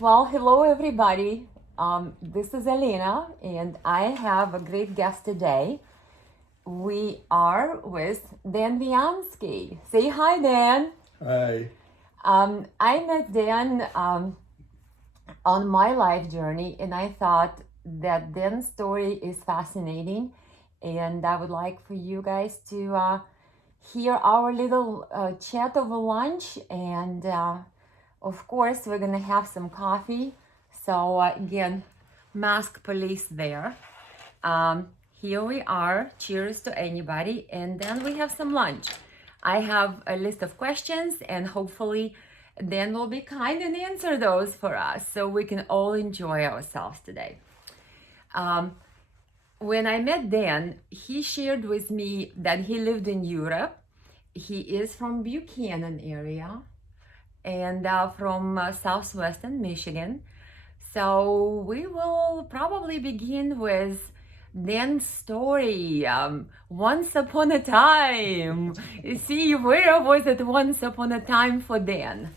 Well, hello everybody. This is Elena, and I have a great guest today. We are with Dan Viansky. Say hi, Dan. Hi. I met Dan on my life journey, and I thought that Dan's story is fascinating, and I would like for you guys to hear our little chat over lunch, and of course, we're gonna have some coffee. So again, mask police there. Here we are. Cheers to anybody, and then we have some lunch. I have a list of questions, and hopefully, Dan will be kind and answer those for us, so we can all enjoy ourselves today. When I met Dan, he shared with me that he lived in Europe. He is from Buchanan area and from southwestern Michigan. So we will probably begin with Dan's story. Once upon a time. See, where was it once upon a time for Dan?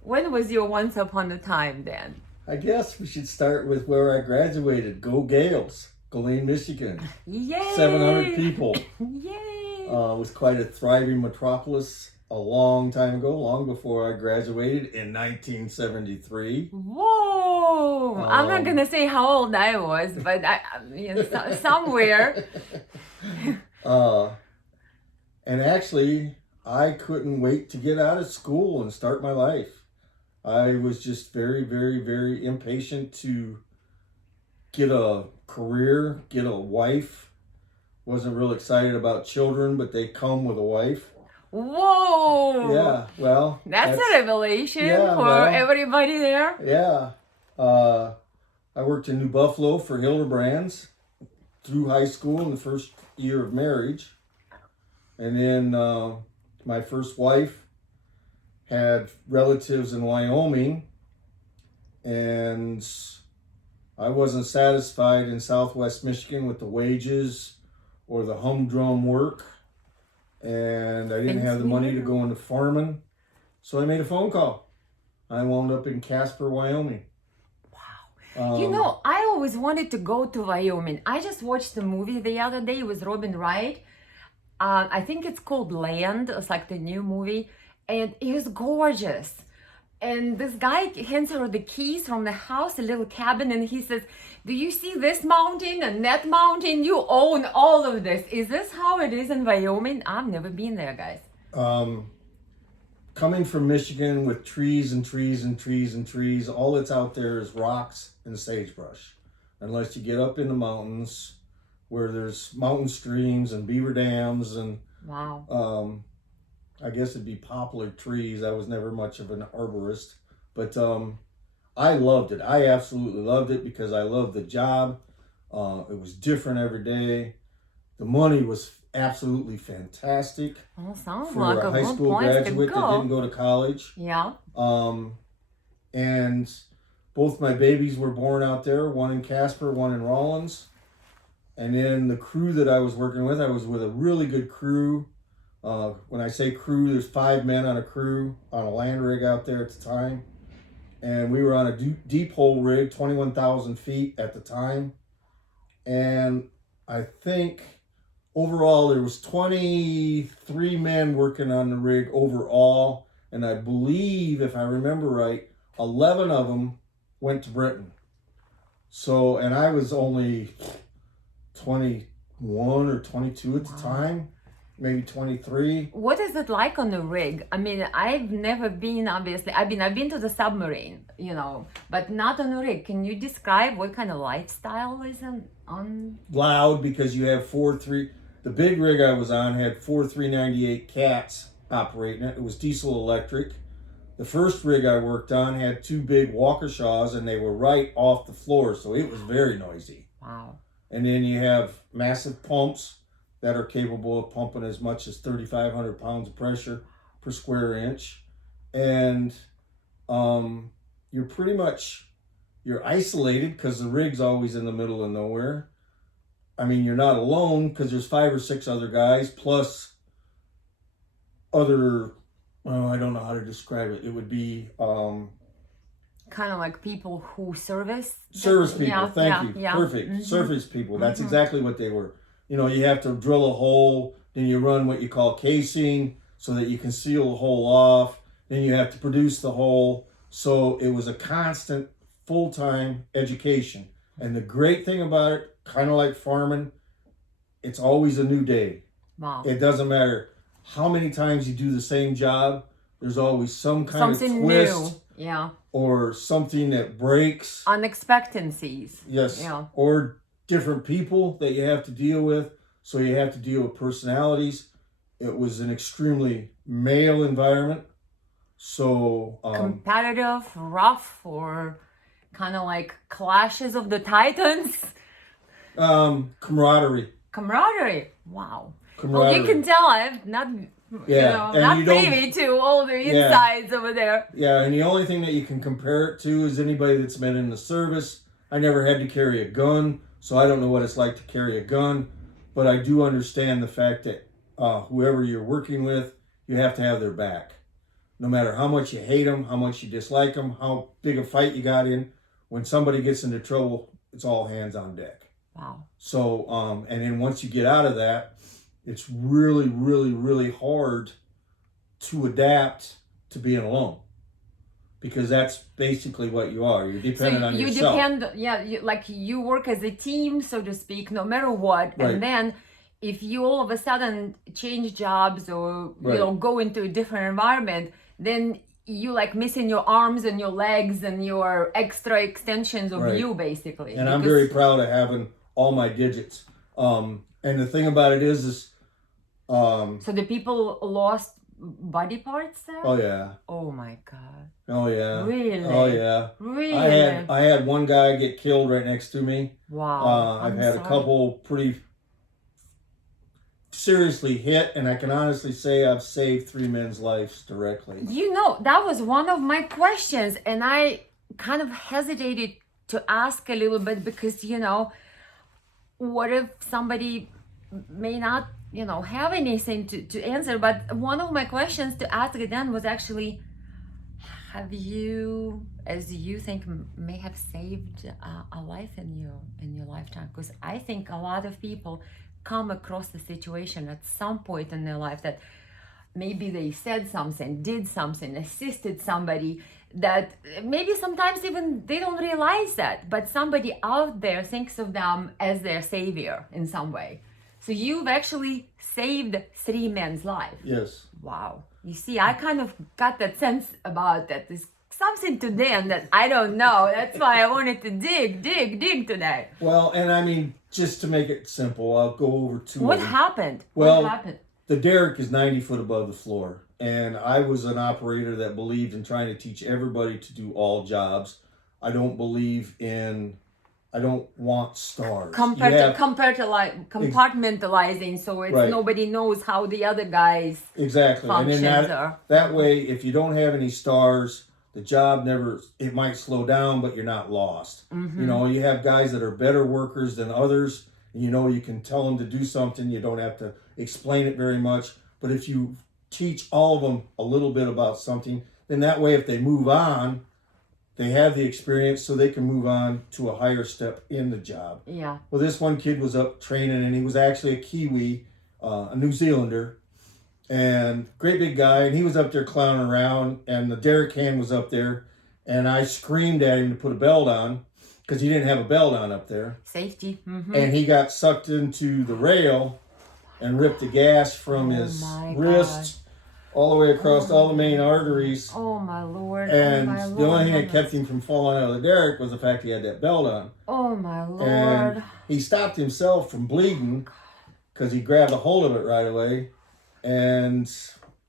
When was your once upon a time, Dan? I guess we should start with where I graduated. Go Gales, Ghislaine, Michigan. Yay! 700 people. Yay! It was quite a thriving metropolis a long time ago, long before I graduated in 1973. Whoa! I'm not gonna say how old I was, but somewhere. And actually, I couldn't wait to get out of school and start my life. I was just very, very, very impatient to get a career, get a wife. Wasn't real excited about children, but they come with a wife. Whoa! Yeah, well, that's a revelation for everybody there. Yeah. I worked in New Buffalo for Hildebrands through high school in the first year of marriage. And then my first wife had relatives in Wyoming, and I wasn't satisfied in Southwest Michigan with the wages or the humdrum work, and I didn't have the money to go into farming, so I made a phone call. I wound up in Casper, Wyoming. Wow. I always wanted to go to Wyoming. I just watched the movie the other day with Robin Wright. I think it's called Land. It's like the new movie. And it was gorgeous. And this guy hands her the keys from the house, a little cabin, and he says, "Do you see this mountain and that mountain? You own all of this." Is this how it is in Wyoming? I've never been there, guys. Coming from Michigan with trees and trees and trees and trees, all that's out there is rocks and sagebrush. Unless you get up in the mountains where there's mountain streams and beaver dams and wow. I guess it'd be poplar trees. I was never much of an arborist, but I loved it. I absolutely loved it because I loved the job. It was different every day. The money was absolutely fantastic sounds for like a high school graduate that didn't go to college. Yeah. And both my babies were born out there, one in Casper, one in Rawlins. And then the crew that I was working with, I was with a really good crew. When I say crew, there's 5 men on a crew on a land rig out there at the time. And we were on a deep hole rig, 21,000 feet at the time. And I think overall there was 23 men working on the rig overall. And I believe, if I remember right, 11 of them went to Britain. So, and I was only 21 or 22 at the time. Maybe 23. What is it like on the rig? I mean, I've never been, obviously. I've been to the submarine, but not on a rig. Can you describe what kind of lifestyle is on? Loud, because you have the big rig I was on had 4 398 cats operating it. It was diesel electric. The first rig I worked on had 2 big Waukeshaws, and they were right off the floor, so it was very noisy. Wow. And then you have massive pumps that are capable of pumping as much as 3,500 pounds of pressure per square inch. And you're isolated because the rig's always in the middle of nowhere. I mean, you're not alone because there's 5 or 6 other guys plus other, I don't know how to describe it. It would be kind of like people who service people. Yeah, Thank you. yeah. Perfect. Surface people. That's exactly what they were. You know, you have to drill a hole, then you run what you call casing so that you can seal the hole off. Then you have to produce the hole. So it was a constant full-time education. And the great thing about it, kind of like farming, it's always a new day. Wow. It doesn't matter how many times you do the same job. There's always some kind Something of twist. new. Yeah. Or something that breaks. Unexpectancies. Yes. Yeah. Or different people that you have to deal with. So you have to deal with personalities. It was an extremely male environment. So competitive, rough, or kind of like clashes of the titans. Camaraderie. Camaraderie. Wow. Camaraderie. Well, you can tell I've not, not privy to all the insides over there. Yeah, and the only thing that you can compare it to is anybody that's been in the service. I never had to carry a gun, so I don't know what it's like to carry a gun, but I do understand the fact that whoever you're working with, you have to have their back. No matter how much you hate them, how much you dislike them, how big a fight you got in, when somebody gets into trouble, it's all hands on deck. Wow. So, and then once you get out of that, it's really, really, really hard to adapt to being alone. Because that's basically what you are. You're dependent on yourself. You work as a team, so to speak, no matter what. Right. And then if you all of a sudden change jobs or, go into a different environment, then you like missing your arms and your legs and your extra extensions of you, basically. And I'm very proud of having all my digits. And the thing about it is so the people lost body parts there? Oh yeah. Oh my God. Oh yeah. Really? Oh yeah. Really? I had one guy get killed right next to me. Wow. I've had a couple pretty seriously hit, and I can honestly say I've saved 3 men's lives directly. That was one of my questions, and I kind of hesitated to ask a little bit because, what if somebody may not, have anything to answer? But one of my questions to ask then was actually, have you, as you think, may have saved a life in your lifetime? Because I think a lot of people come across the situation at some point in their life that maybe they said something, did something, assisted somebody that maybe sometimes even they don't realize that, but somebody out there thinks of them as their savior in some way. So you've actually saved 3 men's lives. Yes. Wow. You see, I kind of got that sense about that. There's something to them that I don't know. That's why I wanted to dig today. Well, and I mean, just to make it simple, I'll go over to what happened. Well, what happened? The derrick is 90 foot above the floor. And I was an operator that believed in trying to teach everybody to do all jobs. I don't want stars. Compartmentalizing, so it's nobody knows how the other guys functions. And then that way, if you don't have any stars, the job it might slow down, but you're not lost. Mm-hmm. You have guys that are better workers than others, and you can tell them to do something. You don't have to explain it very much. But if you teach all of them a little bit about something, then that way if they move on, they have the experience so they can move on to a higher step in the job. Yeah. Well, this one kid was up training, and he was actually a Kiwi, a New Zealander, and great big guy, and he was up there clowning around, and the derrick hand was up there, and I screamed at him to put a belt on because he didn't have a belt on up there. Safety. Mm-hmm. And he got sucked into the rail and ripped the gas from his wrist all the way across all the main arteries. Oh my Lord. And my Lord, the only thing that kept him from falling out of the derrick was the fact he had that belt on. Oh my Lord. And he stopped himself from bleeding because he grabbed a hold of it right away. And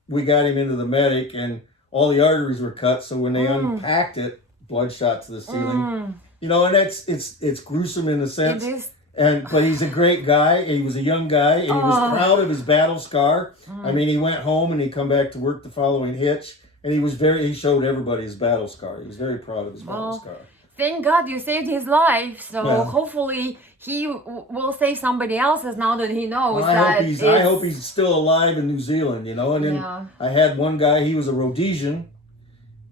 we got him into the medic, and all the arteries were cut. So when they unpacked it, blood shot to the ceiling. And it's gruesome in a sense. It is. But he's a great guy. He was a young guy, and he was proud of his battle scar. I mean, he went home and he come back to work the following hitch, and he showed everybody his battle scar. He was very proud of his battle scar. Thank God you saved his life. So hopefully he will save somebody else's now that he knows I hope he's still alive in New Zealand, And then I had one guy, he was a Rhodesian,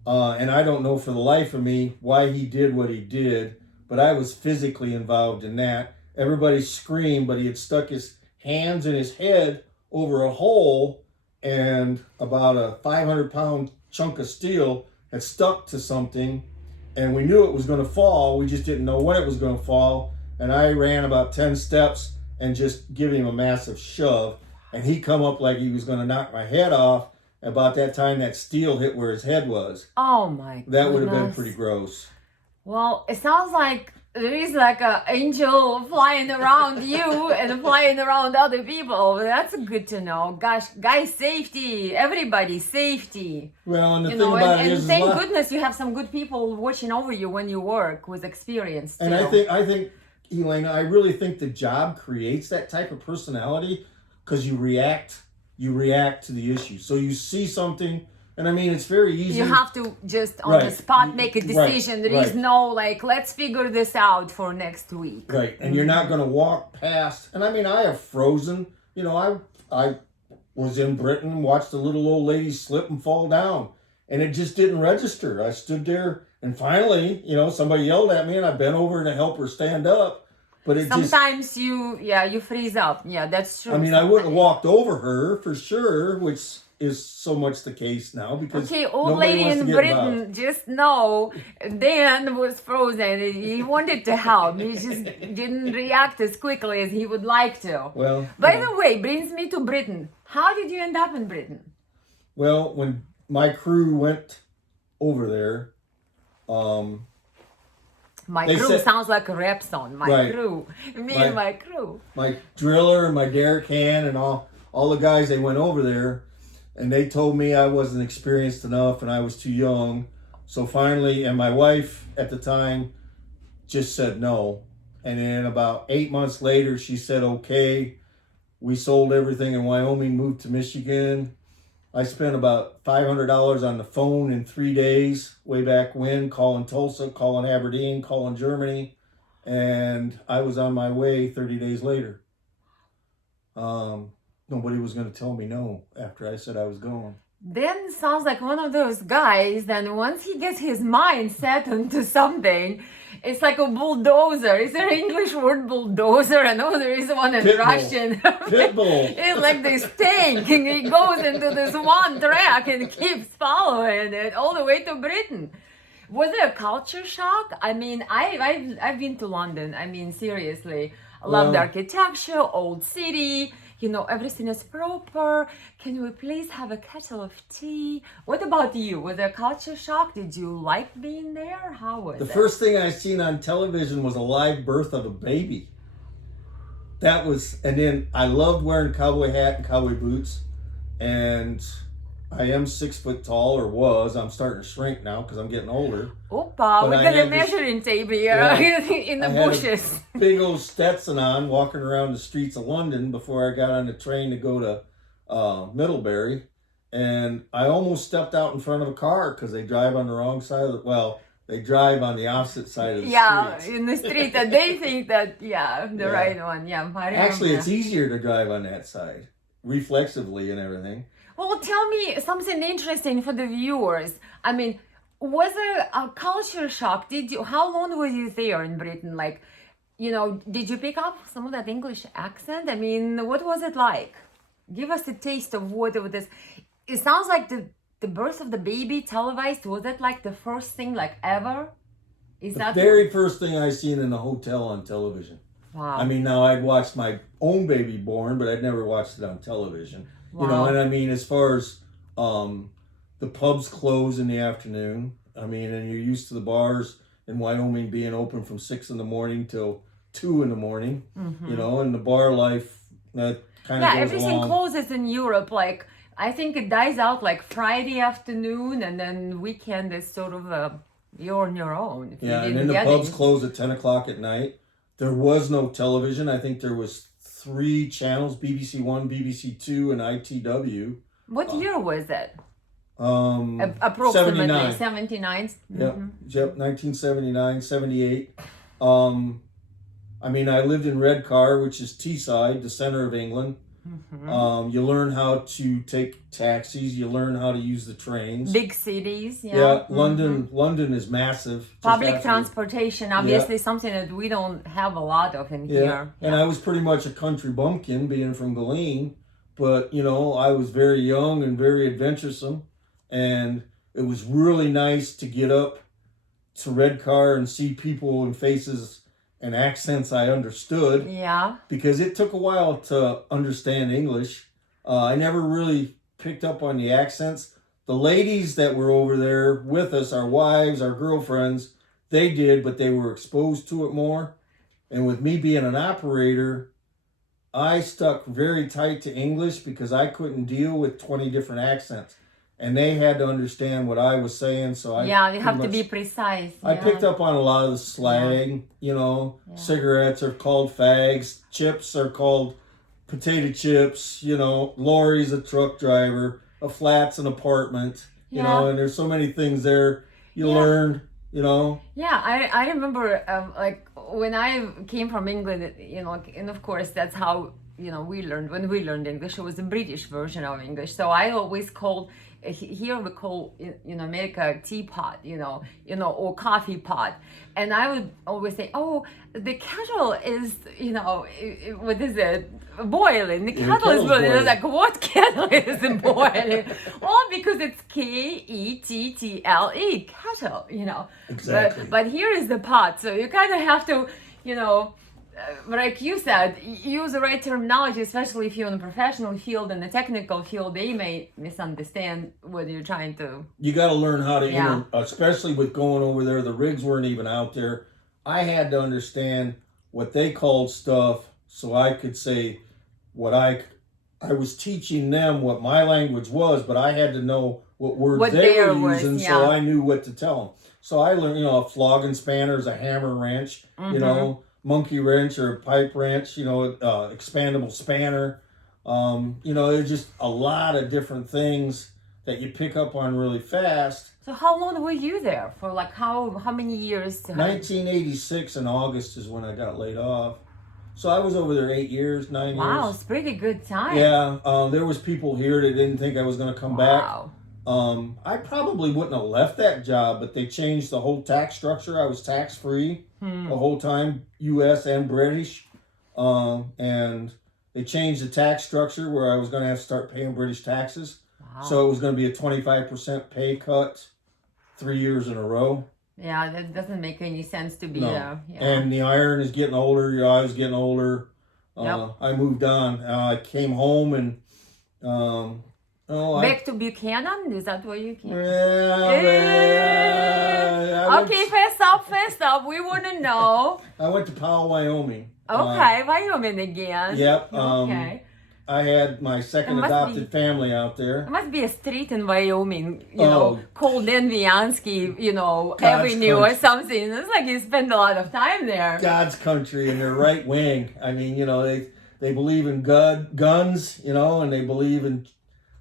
And I don't know for the life of me why he did what he did, but I was physically involved in that. Everybody screamed, but he had stuck his hands in his head over a hole, and about a 500-pound chunk of steel had stuck to something, and we knew it was going to fall. We just didn't know when it was going to fall. And I ran about 10 steps and just give him a massive shove, and he come up like he was going to knock my head off. About that time, that steel hit where his head was. Oh my goodness. That would have been pretty gross. Well, it sounds like there is like an angel flying around you and flying around other people. That's good to know. Gosh, guys, safety, everybody's safety. Well, and the thing about it is, thank goodness you have some good people watching over you when you work with experience too. And I think, Elena, I really think the job creates that type of personality because you react to the issue. So you see something, and I mean, it's very easy. You have to just on the spot make a decision. There is no like, let's figure this out for next week. Right, and you're not going to walk past. And I mean, I have frozen. You know, I was in Britain, watched a little old lady slip and fall down, and it just didn't register. I stood there, and finally, you know, somebody yelled at me, and I bent over to help her stand up. But it sometimes you freeze up. Yeah, that's true. I mean, I wouldn't have walked over her for sure, which is so much the case now because old lady in Britain, just know Dan was frozen. He wanted to help. He just didn't react as quickly as he would like to. Well, by the way, brings me to Britain. How did you end up in Britain? Well, when my crew went over there, my crew sounds like a rap song. My crew. And my crew. My driller and my derrick hand and all the guys, they went over there, and they told me I wasn't experienced enough and I was too young. So finally, and my wife at the time just said no. And then about 8 months later, she said, okay. We sold everything in Wyoming, moved to Michigan. I spent about $500 on the phone in 3 days, way back when, calling Tulsa, calling Aberdeen, calling Germany, and I was on my way 30 days later. Nobody was going to tell me no after I said I was going. Dan sounds like one of those guys that once he gets his mind set onto something, it's like a bulldozer. Is there an English word, bulldozer? I know there is one in Russian. Pitbull. It's like this tank, and he goes into this one track and keeps following it all the way to Britain. Was there a culture shock? I mean, I've been to London. I mean, seriously, I love the architecture, old city. You know, everything is proper. Can we please have a kettle of tea? What about you? Was there a culture shock? Did you like being there? How was it? The first thing I seen on television was a live birth of a baby. That was, and then I loved wearing cowboy hat and cowboy boots. And I am 6 foot tall, or was. I'm starting to shrink now because I'm getting older. Opa, we're going to measure in tape here in the bushes. Big old Stetson on, walking around the streets of London before I got on the train to go to Middlebury. And I almost stepped out in front of a car because they drive on the wrong side of the, they drive on the opposite side of the street. Yeah, in the street, and they think that, the right one. Yeah, actually, it's easier to drive on that side, reflexively and everything. Well, tell me something interesting for the viewers. I mean, was there a culture shock? How long were you there in Britain? Like, you know, did you pick up some of that English accent? I mean, what was it like? Give us a taste of what it was. It sounds like the birth of the baby televised. Was that like the first thing like ever? Is that the very first thing I seen in a hotel on television? Wow. I mean, now I'd watched my own baby born, but I'd never watched it on television. Wow. You know, and I mean, as far as the pubs close in the afternoon, I mean, and you're used to the bars in Wyoming being open from 6 a.m. till 2 a.m. You know, and the bar life that kind of goes everything along. Closes in Europe. Like, I think it dies out like Friday afternoon, and then weekend is sort of you're on your own. And then the pubs close at 10 o'clock at night. There was no television. I think there was 3 channels: BBC One, BBC Two, and ITW. What year was it? Approximately 79. Yep, 1979, 78. I mean, I lived in Redcar, which is Teesside, the center of England. You learn how to take taxis. You learn how to use the trains. Big cities, yeah. Yeah, London is massive. Just Public absolutely. transportation, obviously something that we don't have a lot of in Yeah, here. and I was pretty much a country bumpkin being from Galeen, but I was very young and very adventuresome, and it was really nice to get up to Redcar and see people and faces and accents I understood. Yeah. Because it took a while to understand English. I never really picked up on the accents. The ladies that were over there with us, our wives, our girlfriends, they did, but they were exposed to it more. And with me being an operator, I stuck very tight to English because I couldn't deal with 20 different accents. And they had to understand what I was saying, so you have to be precise. I picked up on a lot of the slang, cigarettes are called fags, chips are called potato chips, lorry's a truck driver, a flat's an apartment, and there's so many things there you learn, Yeah, I remember like when I came from England, and of course that's how, we learned, when we learned English, it was a British version of English. So I always called, here we call in America teapot, or coffee pot. And I would always say, oh, the kettle is, what is it? Boiling. The kettle is boiling. I was like, what kettle is boiling? Well, because it's Kettle, kettle, Exactly. But here is the pot. So you kind of have to, like you said, use the right terminology, especially if you're in the professional field and the technical field. They may misunderstand what you're trying to. You got to learn how to, especially with going over there. The rigs weren't even out there. I had to understand what they called stuff so I could say what I was teaching them what my language was, but I had to know what words they were using, so I knew what to tell them. So I learned, a flogging spanner is a hammer wrench, monkey wrench or pipe wrench, expandable spanner. There's just a lot of different things that you pick up on really fast. So how long were you there for? Like how many years? 1986 in August is when I got laid off. So I was over there 9 years. Wow, it's pretty good time. Yeah, there was people here that didn't think I was going to come back. I probably wouldn't have left that job, but they changed the whole tax structure. I was tax-free the whole time, U.S. and British. And they changed the tax structure where I was going to have to start paying British taxes. Wow. So it was going to be a 25% pay cut 3 years in a row. Yeah, that doesn't make any sense to be there. Yeah. And the iron is getting older. Your eye was getting older. I moved on. I came home and... back to Buchanan? Is that where you came? Okay, first up. We want to know. I went to Powell, Wyoming. Okay, Wyoming again. Yep. Okay. I had my second adopted family out there. There must be a street in Wyoming, called Enviansky, Avenue or something. It's like you spend a lot of time there. God's country, and they're right wing. I mean, they believe in guns, and they believe in,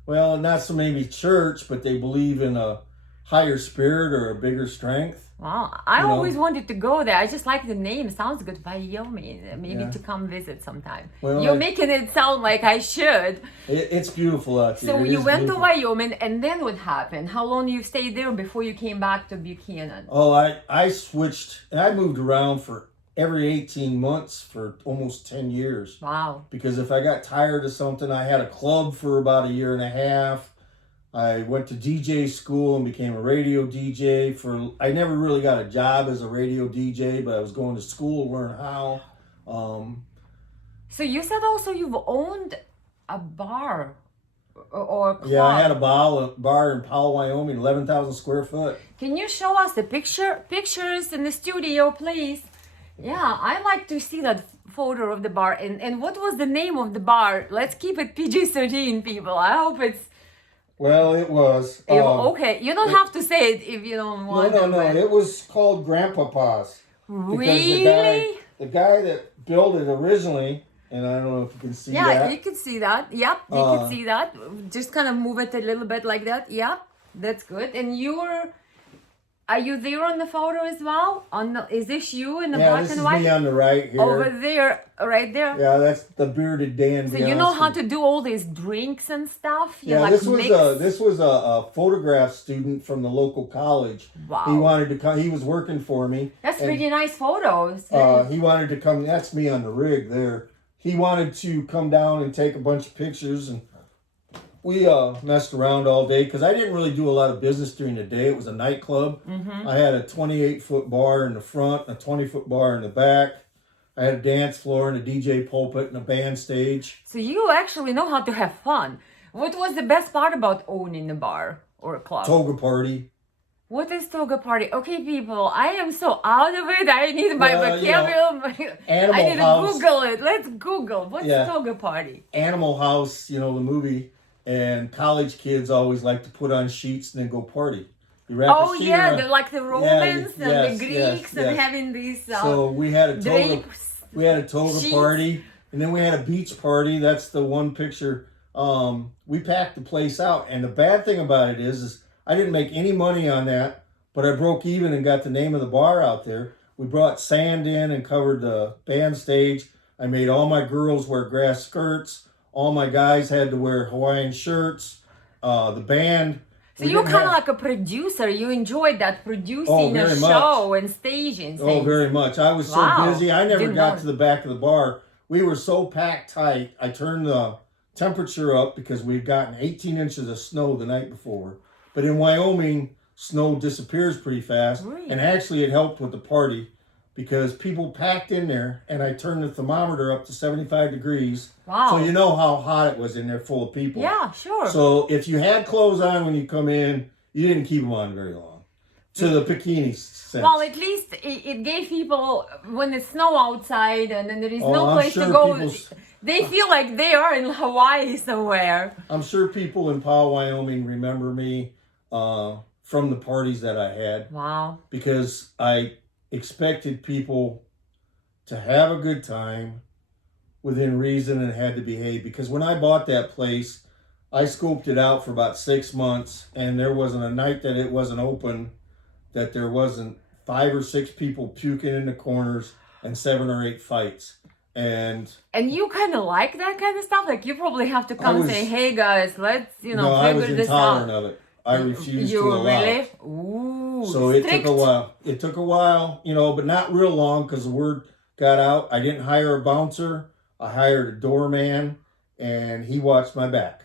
well, not so maybe church, but they believe in a higher spirit or a bigger strength. Wow, I always wanted to go there. I just like the name. It sounds good. Wyoming. Maybe to come visit sometime. Well, you're making it sound like I should. It's beautiful out there. So you went to Wyoming, and then what happened? How long you stayed there before you came back to Buchanan? Oh, I switched, and I moved around for every 18 months for almost 10 years. Wow. Because if I got tired of something, I had a club for about a year and a half. I went to DJ school and became a radio DJ I never really got a job as a radio DJ, but I was going to school to learn how. So you said also you've owned a bar or club. Yeah, I had a bar in Powell, Wyoming, 11,000 square foot. Can you show us the pictures in the studio, please? Yeah, I like to see that photo of the bar. And what was the name of the bar? Let's keep it PG-13, people. I hope it's... Well, it was. Okay, you don't have to say it if you don't want to. No. It was called Grandpapa's. Really? The guy that built it originally, and I don't know if you can see that. Yeah, you can see that. Yep, you can see that. Just kind of move it a little bit like that. Yep, that's good. And Are you there on the photo as well? Is this you in the Yeah, black this and is white? me on the right here. Over there, right there. Yeah, that's the bearded Dan. So you know how to do all these drinks and stuff? You Yeah, like this mix? was a photograph student from the local college. Wow. He wanted to come. He was working for me. That's pretty nice photos. He wanted to come. That's me on the rig there. He wanted to come down and take a bunch of pictures, and we messed around all day because I didn't really do a lot of business during the day. It was a nightclub. Mm-hmm. I had a 28-foot bar in the front, a 20-foot bar in the back. I had a dance floor and a DJ pulpit and a band stage. So you actually know how to have fun. What was the best part about owning a bar or a club? Toga party. What is toga party? Okay, people, I am so out of it. I need my vocabulary. Animal I need House. to Google it. Let's Google. What's toga party? Animal House, the movie, and college kids always like to put on sheets and then go party. You wrap a sheet around. The Romans and the Greeks and having these so we had a toga, sheets. Party, and then we had a beach party. That's the one picture. We packed the place out, and the bad thing about it is I didn't make any money on that, but I broke even and got the name of the bar out there. We brought sand in and covered the band stage. I made all my girls wear grass skirts. All my guys had to wear Hawaiian shirts. The band. So you're kind of like a producer. You enjoyed that producing a show and staging things. Oh, very much. I was so busy. I never got to the back of the bar. We were so packed tight. I turned the temperature up because we'd gotten 18 inches of snow the night before. But in Wyoming, snow disappears pretty fast. Really? And actually it helped with the party because people packed in there, and I turned the thermometer up to 75 degrees. Wow. So you know how hot it was in there full of people. Yeah, sure. So if you had clothes on when you come in, you didn't keep them on very long. To the bikini sense. Well, at least it gave people, when it's snow outside and then there is no I'm place sure to go, they feel like they are in Hawaii somewhere. I'm sure people in Powell, Wyoming remember me from the parties that I had. Wow. Because I expected people to have a good time within reason and had to behave. Because when I bought that place, I scoped it out for about 6 months, and there wasn't a night that it wasn't open that there wasn't 5 or 6 people puking in the corners and 7 or 8 fights. And you kind of like that kind of stuff? Like you probably have to come and say, hey guys, let's, figure this out. No, I was intolerant of it. I refused to allow it. Ooh, so strict. It took a while. It took a while, but not real long because the word got out. I didn't hire a bouncer. I hired a doorman, and he watched my back.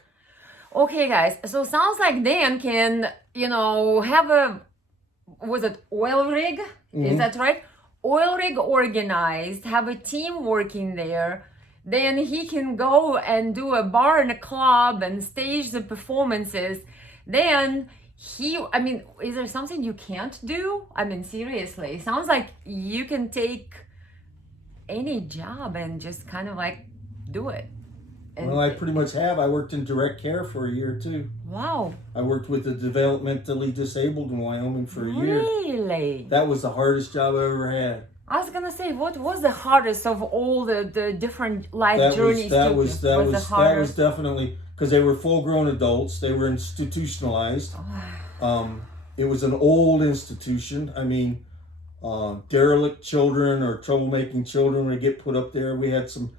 Okay, guys. So sounds like Dan can, have was it oil rig? Mm-hmm. Is that right? Oil rig organized, have a team working there. Then he can go and do a bar and a club and stage the performances. Then is there something you can't do? Seriously, it sounds like you can take any job and just kind of like do it. Well, I pretty much have. I worked in direct care for a year too. Wow. I worked with the developmentally disabled in Wyoming for a year. Really? That was the hardest job I ever had. I was gonna say, what was the hardest of all the different life journeys? That was definitely because they were full-grown adults. They were institutionalized. It was an old institution. Derelict children or troublemaking children would get put up there. We had some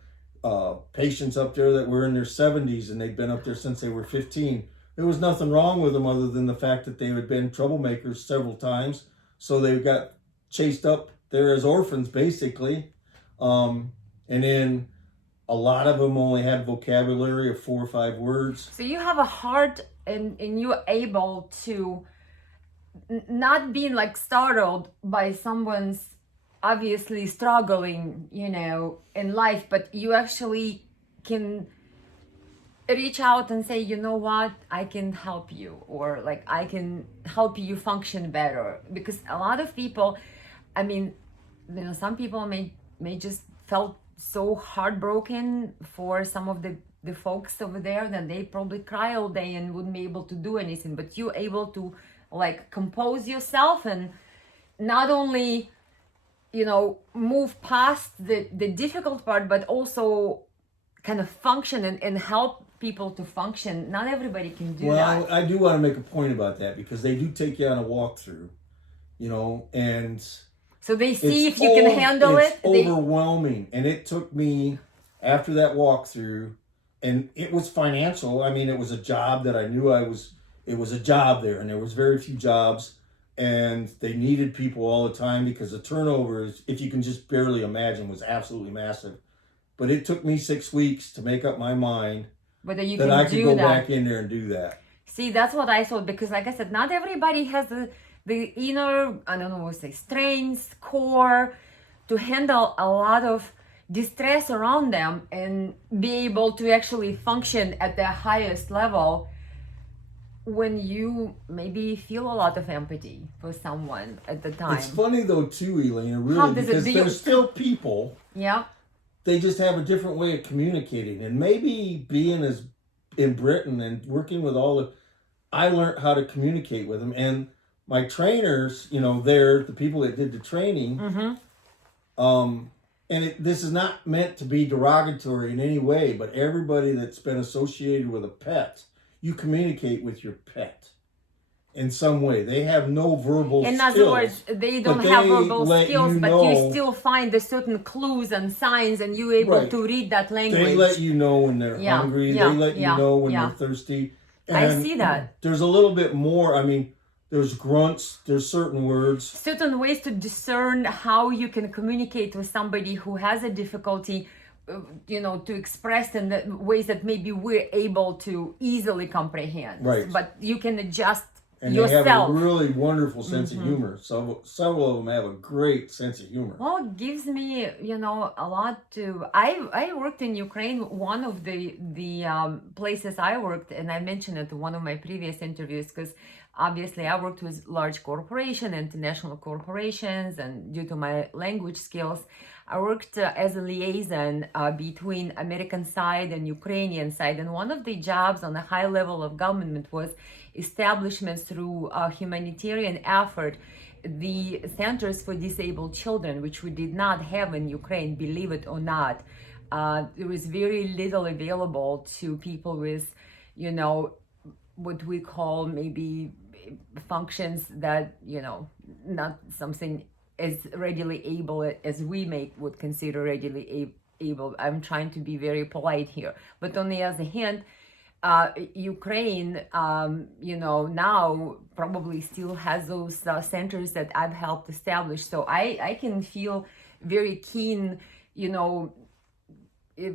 patients up there that were in their 70s and they'd been up there since they were 15. There was nothing wrong with them other than the fact that they had been troublemakers several times. So they got chased up there as orphans, basically. And then a lot of them only had vocabulary of 4 or 5 words. So you have a heart and you're able to not being like startled by someone's obviously struggling, in life, but you actually can reach out and say, you know what, I can help you, or like I can help you function better. Because a lot of people, some people may just felt so heartbroken for some of the folks over there that they probably cry all day and wouldn't be able to do anything, but you're able to like compose yourself and not only move past the difficult part, but also kind of function and help people to function. Not everybody can do that. Well, I do want to make a point about that because they do take you on a walkthrough. and So they see if you can handle it's it. overwhelming. And it took me, after that walkthrough, and it was financial. I mean, it was a job that I knew it was a job there, and there was very few jobs, and they needed people all the time because the turnover, is, if you can just barely imagine, was absolutely massive. But it took me 6 weeks to make up my mind Whether you that can I could do go that. back in there and do that. See, that's what I thought, because like I said, not everybody has the inner, I don't know what to say, strength, core to handle a lot of distress around them and be able to actually function at the highest level when you maybe feel a lot of empathy for someone at the time. It's funny though too, Elena, How really, does it- because do you- there's still people. Yeah. They just have a different way of communicating. And maybe being as in Britain and working with I learned how to communicate with them. And my trainers, the people that did the training, and this is not meant to be derogatory in any way, but everybody that's been associated with a pet, you communicate with your pet in some way. They have no verbal skills. In other words, they don't have verbal skills, but you still find the certain clues and signs, and you're able to read that language. They let you know when they're hungry. They let you know when they're thirsty. And I see that. There's a little bit more. I mean, there's grunts. There's certain words. Certain ways to discern how you can communicate with somebody who has a difficulty, to express in the ways that maybe we're able to easily comprehend. Right. But you can adjust and yourself. They have a really wonderful sense of humor. So several of them have a great sense of humor. Well, it gives me, a lot to. I worked in Ukraine. One of the places I worked, and I mentioned it in one of my previous interviews, because obviously I worked with large corporations, international corporations, and due to my language skills, I worked as a liaison between American side and Ukrainian side. And one of the jobs on a high level of government was establishments through humanitarian effort, the centers for disabled children, which we did not have in Ukraine, believe it or not. There was very little available to people with, what we call maybe functions that, not something as readily able as we would consider readily able. I'm trying to be very polite here. But on the other hand, Ukraine, now probably still has those centers that I've helped establish. So I can feel very keen,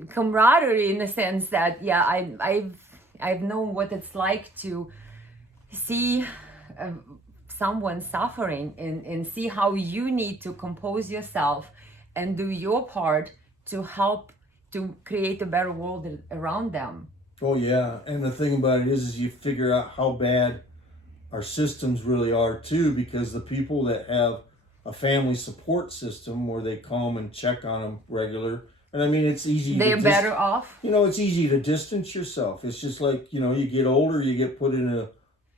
camaraderie in the sense that, I've known what it's like to see someone suffering and see how you need to compose yourself and do your part to help to create a better world around them. Oh yeah, and the thing about it is you figure out how bad our systems really are too, because the people that have a family support system where they come and check on them regular, and I mean it's easy. They're better off. It's easy to distance yourself. It's just like you get older, you get put in a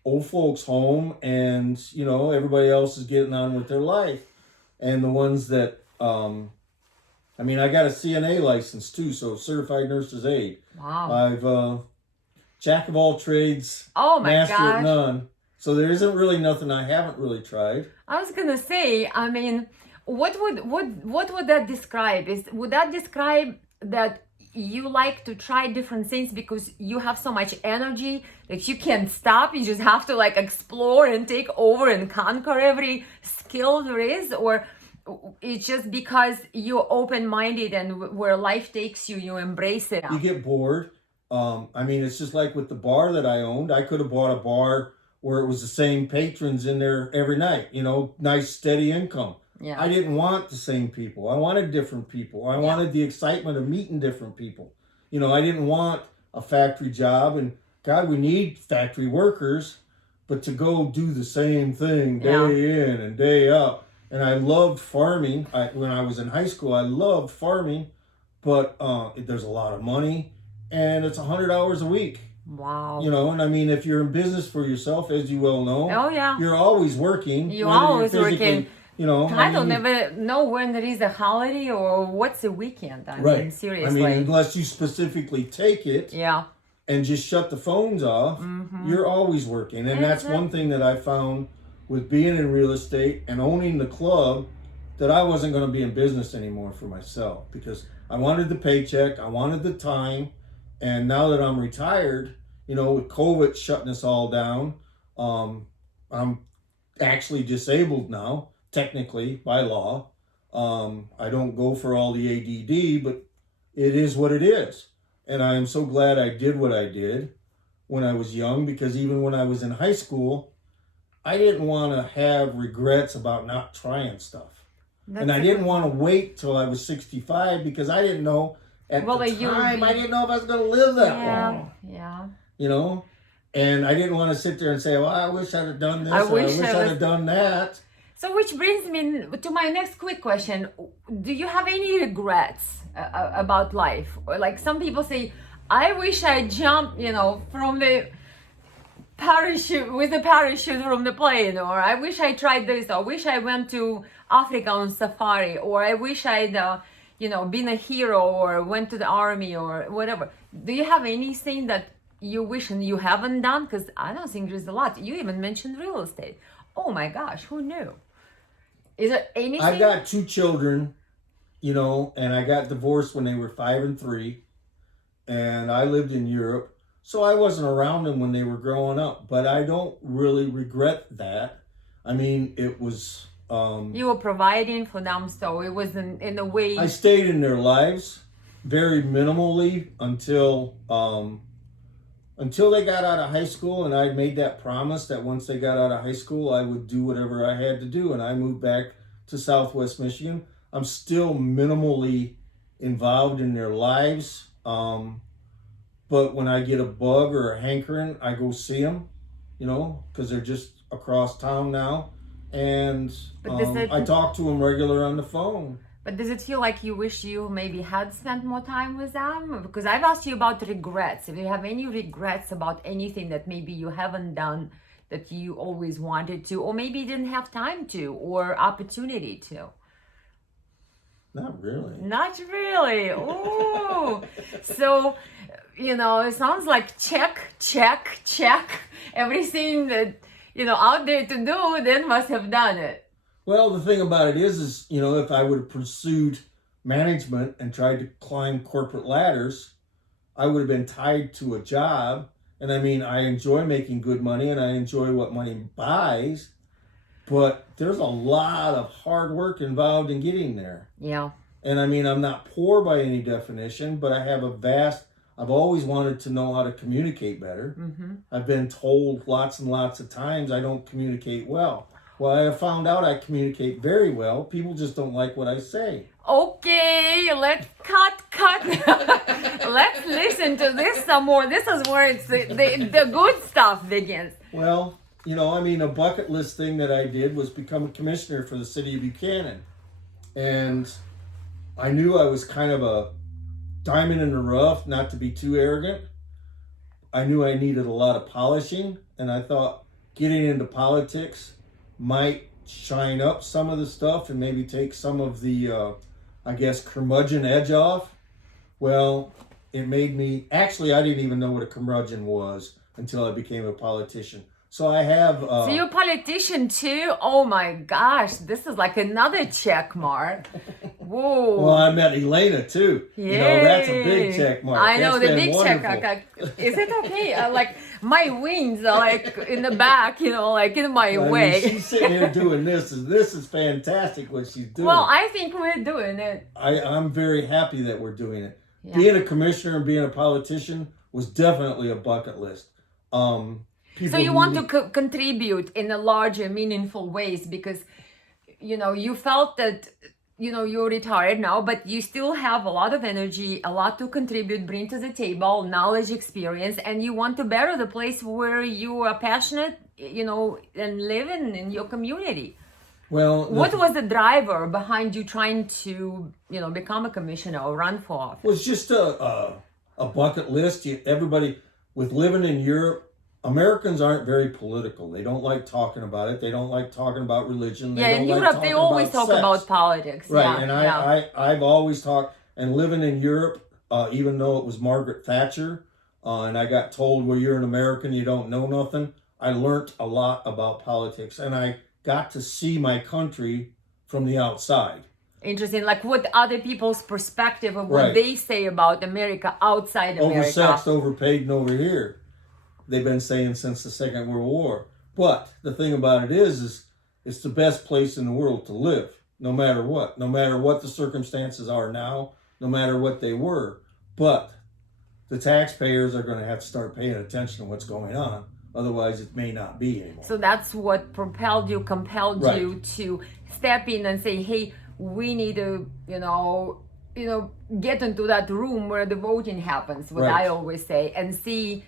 old folks home, and everybody else is getting on with their life, and the ones that I got a CNA license too, so certified nurse's aide. Wow. I've jack of all trades, master of none. So there isn't really nothing I haven't really tried. I was gonna say, what would that describe? Would that describe that you like to try different things because you have so much energy that you can't stop? You just have to explore and take over and conquer every skill there is, or it's just because you're open-minded and where life takes you, you embrace it. You get bored. It's just like with the bar that I owned. I could have bought a bar where it was the same patrons in there every night, nice steady income. Yeah. I didn't want the same people. I wanted different people. I wanted the excitement of meeting different people. I didn't want a factory job, and God, we need factory workers, but to go do the same thing day in and day out. And I loved farming. When I was in high school, I loved farming, but there's a lot of money, and it's 100 hours a week. Wow. And if you're in business for yourself, as you well know, you're always working. You're always working. I don't ever know when there is a holiday or what's a weekend. I mean, seriously. Unless you specifically take it and just shut the phones off, you're always working. And that's one thing that I found with being in real estate and owning the club that I wasn't going to be in business anymore for myself, because I wanted the paycheck, I wanted the time, and now that I'm retired, with COVID shutting us all down, I'm actually disabled now, technically by law. I don't go for all the ADD, but it is what it is. And I am so glad I did what I did when I was young, because even when I was in high school, I didn't want to have regrets about not trying stuff. And I didn't want to wait till I was 65, because I didn't know at the time, I didn't know if I was going to live that long. Yeah. And I didn't want to sit there and say, well, I wish I'd have done this, I wish I'd have done that. So which brings me to my next quick question. Do you have any regrets about life? Or like some people say, I wish I jumped, from the parachute from the plane, or I wish I tried this, or I wish I went to Africa on safari, or I wish I'd been a hero, or went to the army, or whatever. Do you have anything that you wish and you haven't done? Because I don't think there's a lot. You even mentioned real estate. Oh my gosh, who knew? Is there anything? I got 2 children, and I got divorced when they were 5 and 3, and I lived in Europe. So I wasn't around them when they were growing up, but I don't really regret that. I mean, it was... you were providing for them, so it was in a way... I stayed in their lives very minimally until they got out of high school, and I made that promise that once they got out of high school, I would do whatever I had to do, and I moved back to Southwest Michigan. I'm still minimally involved in their lives. But when I get a bug or a hankering, I go see them, because they're just across town now. And I talk to them regular on the phone. But does it feel like you wish you maybe had spent more time with them? Because I've asked you about regrets. If you have any regrets about anything that maybe you haven't done that you always wanted to, or maybe didn't have time to, or opportunity to. Not really. Not really. Ooh. So, it sounds like check. Everything that, out there to do, then must have done it. Well, the thing about it is, if I would have pursued management and tried to climb corporate ladders, I would have been tied to a job. And I mean, I enjoy making good money and I enjoy what money buys, but there's a lot of hard work involved in getting there. Yeah. And I mean, I'm not poor by any definition, but I have I've always wanted to know how to communicate better. Mm-hmm. I've been told lots and lots of times I don't communicate well. Well, I have found out I communicate very well. People just don't like what I say. Okay, let's cut. Let's listen to this some more. This is where the good stuff begins. Well, a bucket list thing that I did was become a commissioner for the city of Buchanan. And I knew I was kind of a diamond in the rough, not to be too arrogant. I knew I needed a lot of polishing, and I thought getting into politics might shine up some of the stuff and maybe take some of the, curmudgeon edge off. Well, it made me... Actually, I didn't even know what a curmudgeon was until I became a politician. So I have... So you're a politician too? Oh my gosh, this is like another check mark. Whoa. Well, I met Elena too. Yay. That's a big check mark. I know, that's the big wonderful. check. Is it okay? Like my wings are like in the back, like in my way. She's sitting here doing this. And this is fantastic what she's doing. Well, I think we're doing it. I'm very happy that we're doing it. Yeah. Being a commissioner and being a politician was definitely a bucket list. So you want to contribute in a larger, meaningful ways because, you felt that, you're retired now, but you still have a lot of energy, a lot to contribute, bring to the table, knowledge, experience, and you want to better the place where you are passionate, and live in your community. Well, what was the driver behind you trying to, become a commissioner or run for office? It was just a bucket list. Everybody, with living in Europe, Americans aren't very political. They don't like talking about it. They don't like talking about religion. In Europe, they always talk about politics. Right, and I've always talked, and living in Europe, even though it was Margaret Thatcher, and I got told, well, you're an American, you don't know nothing, I learned a lot about politics. And I got to see my country from the outside. Interesting. Like what other people's perspective of what Right. they say about America outside America. Oversexed, overpaid, and over here. They've been saying since the Second World War. But the thing about it is it's the best place in the world to live, no matter what. No matter what the circumstances are now, no matter what they were. But the taxpayers are going to have to start paying attention to what's going on. Otherwise, it may not be anymore. So that's what compelled Right. you to step in and say, hey, we need to, get into that room where the voting happens, what Right. I always say, and see,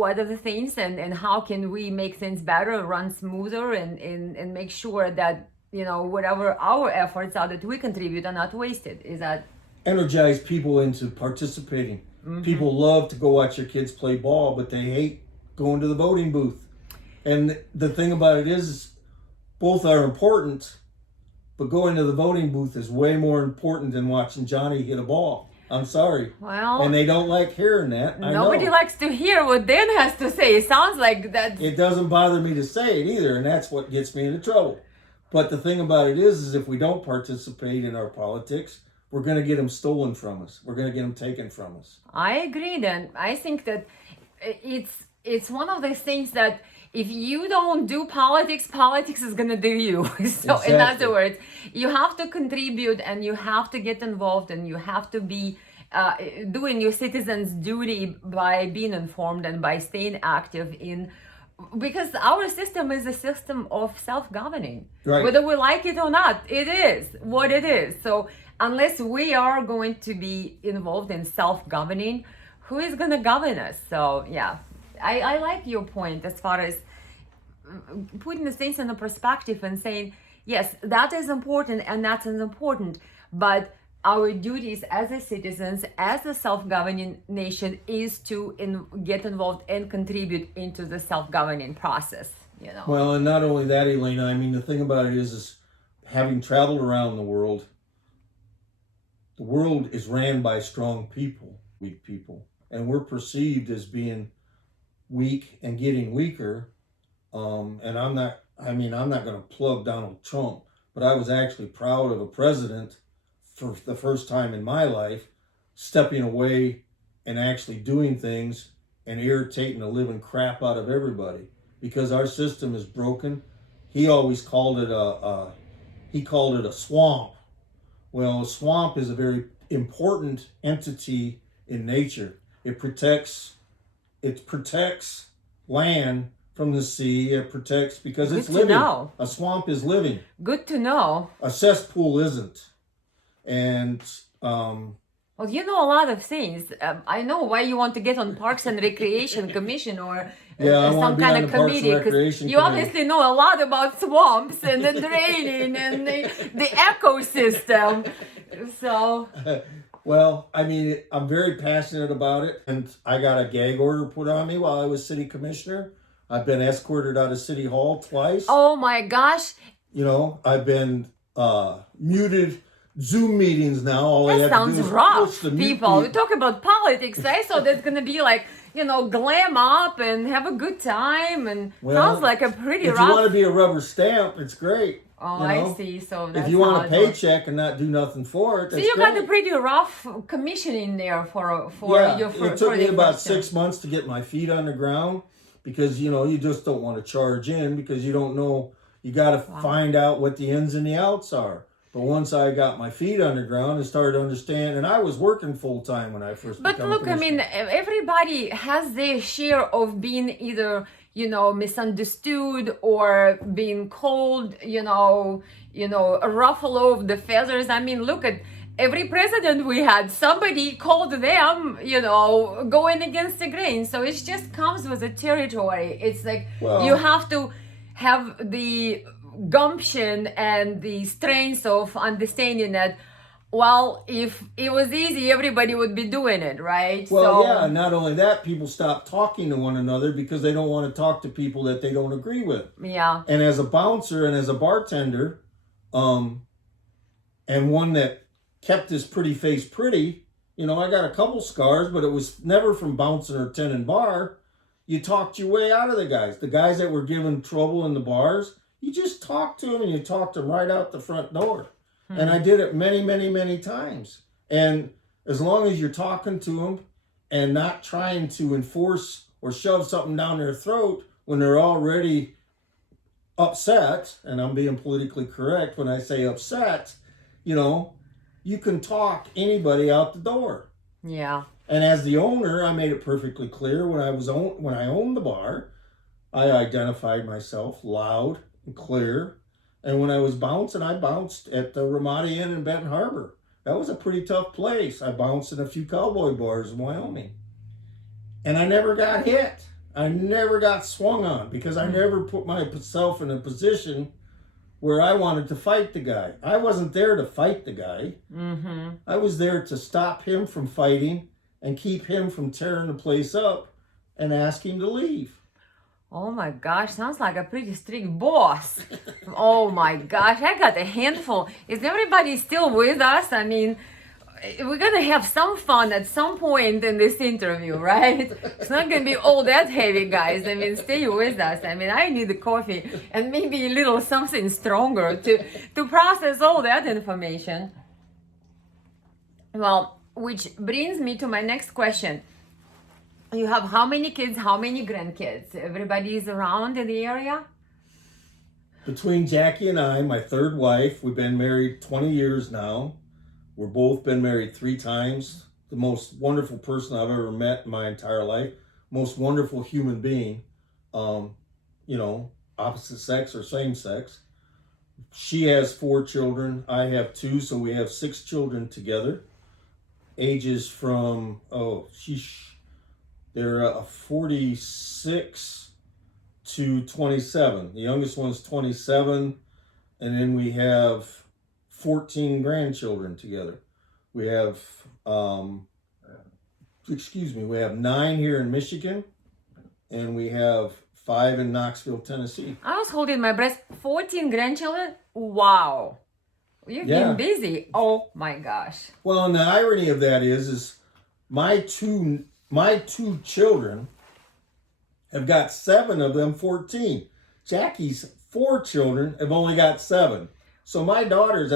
what are the things and how can we make things better, run smoother, and make sure that, whatever our efforts are that we contribute are not wasted. Is that Energize people into participating. Mm-hmm. People love to go watch their kids play ball, but they hate going to the voting booth. And the thing about it is both are important, but going to the voting booth is way more important than watching Johnny hit a ball. I'm sorry. Well, And they don't like hearing that. nobody I know. likes to hear what Dan has to say. It sounds like that. It doesn't bother me to say it either, and that's what gets me into trouble. But the thing about it is if we don't participate in our politics, we're going to get them stolen from us. We're going to get them taken from us. I agree, Dan. I think that it's one of those things that if you don't do politics, politics is gonna do you. So Exactly. in other words, you have to contribute and you have to get involved and you have to be doing your citizens' duty by being informed and by staying active in, because our system is a system of self-governing. Right. Whether we like it or not, it is what it is. So unless we are going to be involved in self-governing, who is going to govern us? So yeah, I like your point as far as putting the things in a perspective and saying, yes, that is important and that's important, but our duties as a citizens, as a self-governing nation, is to get involved and contribute into the self-governing process. Well, and not only that, Elena, I mean, the thing about it is having traveled around the world is ran by strong people, weak people. And we're perceived as being weak and getting weaker. And I'm not going to plug Donald Trump, but I was actually proud of a president for the first time in my life, stepping away and actually doing things and irritating the living crap out of everybody because our system is broken. He always called it a swamp. Well, a swamp is a very important entity in nature. It protects land from the sea. It protects because it's living. Know. A swamp is living. Good to know. A cesspool isn't. And well, you know a lot of things. I know why you want to get on Parks and Recreation Commission or some kind of committee, because you obviously know a lot about swamps and the draining and the ecosystem. So. Well, I mean, I'm very passionate about it, and I got a gag order put on me while I was city commissioner. I've been escorted out of City Hall twice. Oh my gosh. I've been muted Zoom meetings now. All that sounds rough, people. We We talk about politics, right? So there's going to be like, glam up and have a good time, and sounds like a pretty rough. If you want to be a rubber stamp, it's great. Oh, I see. So that's if you want a paycheck and not do nothing for it, that's so you great. got a pretty rough commission in there for your it took me about 6 months to get my feet on the ground because you just don't want to charge in because you don't know. You got to find out what the ins and the outs are. But once I got my feet on the ground and started understanding, and I was working full time when I first. But look, I mean, everybody has their share of being either misunderstood or being cold, ruffle of the feathers. I mean, look at every president we had, somebody called them, going against the grain. So it just comes with the territory. It's like you have to have the gumption and the strength of understanding that, well, if it was easy, everybody would be doing it, right? Well, yeah, and not only that, people stop talking to one another because they don't want to talk to people that they don't agree with. Yeah. And as a bouncer and as a bartender, and one that kept his pretty face pretty, I got a couple scars, but it was never from bouncing or tending bar. You talked your way out of the guys. The guys that were giving trouble in the bars, You just talk to them and you talk to them right out the front door. And I did it many, many, many times. And as long as you're talking to them and not trying to enforce or shove something down their throat when they're already upset, and I'm being politically correct when I say upset, you know, you can talk anybody out the door. Yeah. And as the owner, I made it perfectly clear when I owned the bar, I identified myself loud and clear. And when I was bouncing, I bounced at the Ramada Inn in Benton Harbor. That was a pretty tough place. I bounced in a few cowboy bars in Wyoming. And I never got hit. I never got swung on because I never put myself in a position where I wanted to fight the guy. I wasn't there to fight the guy. Mm-hmm. I was there to stop him from fighting and keep him from tearing the place up and ask him to leave. Oh my gosh, sounds like a pretty strict boss. Oh my gosh, I got a handful. Is everybody still with us? I mean, we're gonna have some fun at some point in this interview, right? It's not gonna be all that heavy, guys. I mean, stay with us. I mean, I need a coffee and maybe a little something stronger to process all that information. Well, which brings me to my next question. You have how many kids, how many grandkids? Everybody is around in the area? Between Jackie and I, my third wife, we've been married 20 years now. We've both been married 3 times. The most wonderful person I've ever met in my entire life. Most wonderful human being. You know, opposite sex or same sex. She has 4 children. I have 2, so we have 6 children together. Ages from, they're 46 to 27. The youngest one's 27, and then we have 14 grandchildren together. We have, we have 9 here in Michigan, and we have 5 in Knoxville, Tennessee. I was holding my breath. 14 grandchildren? Wow. You've been busy. Oh my gosh. Well, and the irony of that is my two children have got 7 of them 14. Jackie's 4 children have only got 7. So my daughters,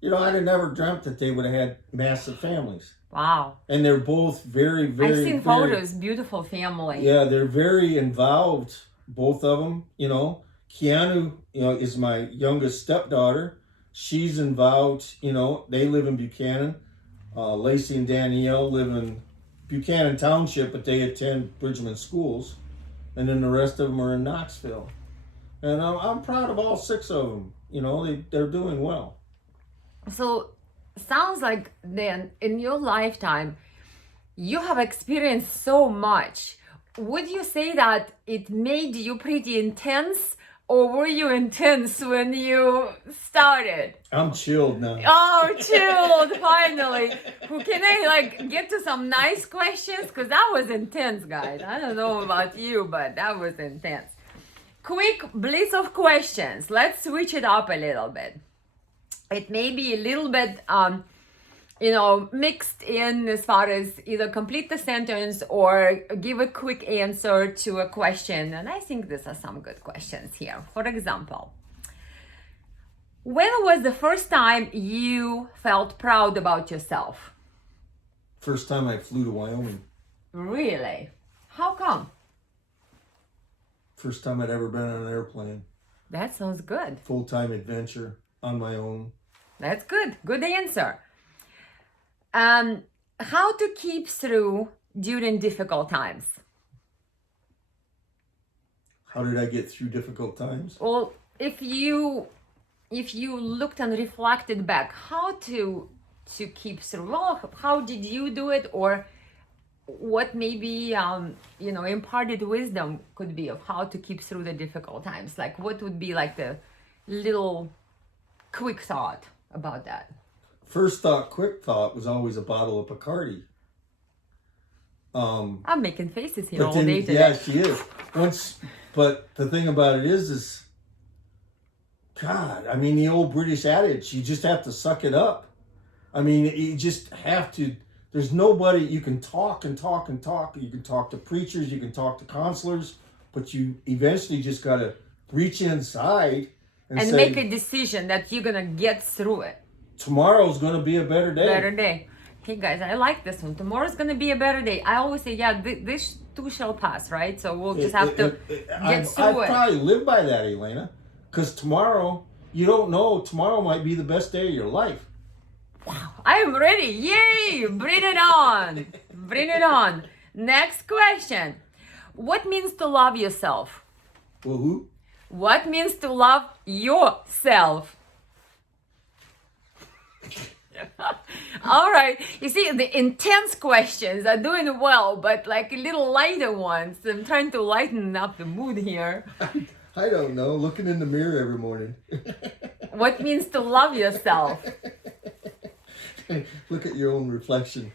you know, I'd have never dreamt that they would have had massive families. Wow. And they're both very, very, I've seen photos, beautiful family. Yeah, they're very involved, both of them, you know. Keanu, you know, is my youngest stepdaughter. She's involved, you know, they live in Buchanan. Lacey and Danielle live in Buchanan Township, but they attend Bridgman schools. And then the rest of them are in Knoxville. And I'm proud of all 6 of them. You know, they're doing well. So, sounds like then in your lifetime, you have experienced so much. Would you say that it made you pretty intense, or were you intense when you started? I'm chilled now. Oh, chilled, finally. Can I get to some nice questions? Because that was intense, guys. I don't know about you, but that was intense. Quick blitz of questions. Let's switch it up a little bit. It may be a little bit, mixed in as far as either complete the sentence or give a quick answer to a question. And I think these are some good questions here. For example, when was the first time you felt proud about yourself? First time I flew to Wyoming. Really? How come? First time I'd ever been on an airplane. That sounds good. Full-time adventure on my own. That's good. Good answer. How to keep through during difficult times? How did I get through difficult times? Well, if you looked and reflected back, how to keep through? Well, how did you do it, or what maybe imparted wisdom could be of how to keep through the difficult times? Like, what would be like the little quick thought about that? First thought, quick thought was always a bottle of Bacardi. I'm making faces here all day today. Yeah, she is. But the thing about it is God, I mean, the old British adage, you just have to suck it up. I mean, you just have to. There's nobody, you can talk and talk and talk. You can talk to preachers, you can talk to counselors, but you eventually just got to reach inside and say, make a decision that you're gonna get through it. tomorrow's going to be a better day. Better day. Hey guys, I like this one. Tomorrow's gonna be a better day. I always say, yeah, this too shall pass, right? So we'll just have to get through it. I probably live by that, Elena, because tomorrow, you don't know, tomorrow might be the best day of your life. Wow, I am ready. Yay! Bring it on. Bring it on. Next question. What means to love yourself? Well, who? What means to love yourself? All right. You see, the intense questions are doing well, but like little lighter ones. I'm trying to lighten up the mood here. I don't know. Looking in the mirror every morning. What means to love yourself? Look at your own reflection.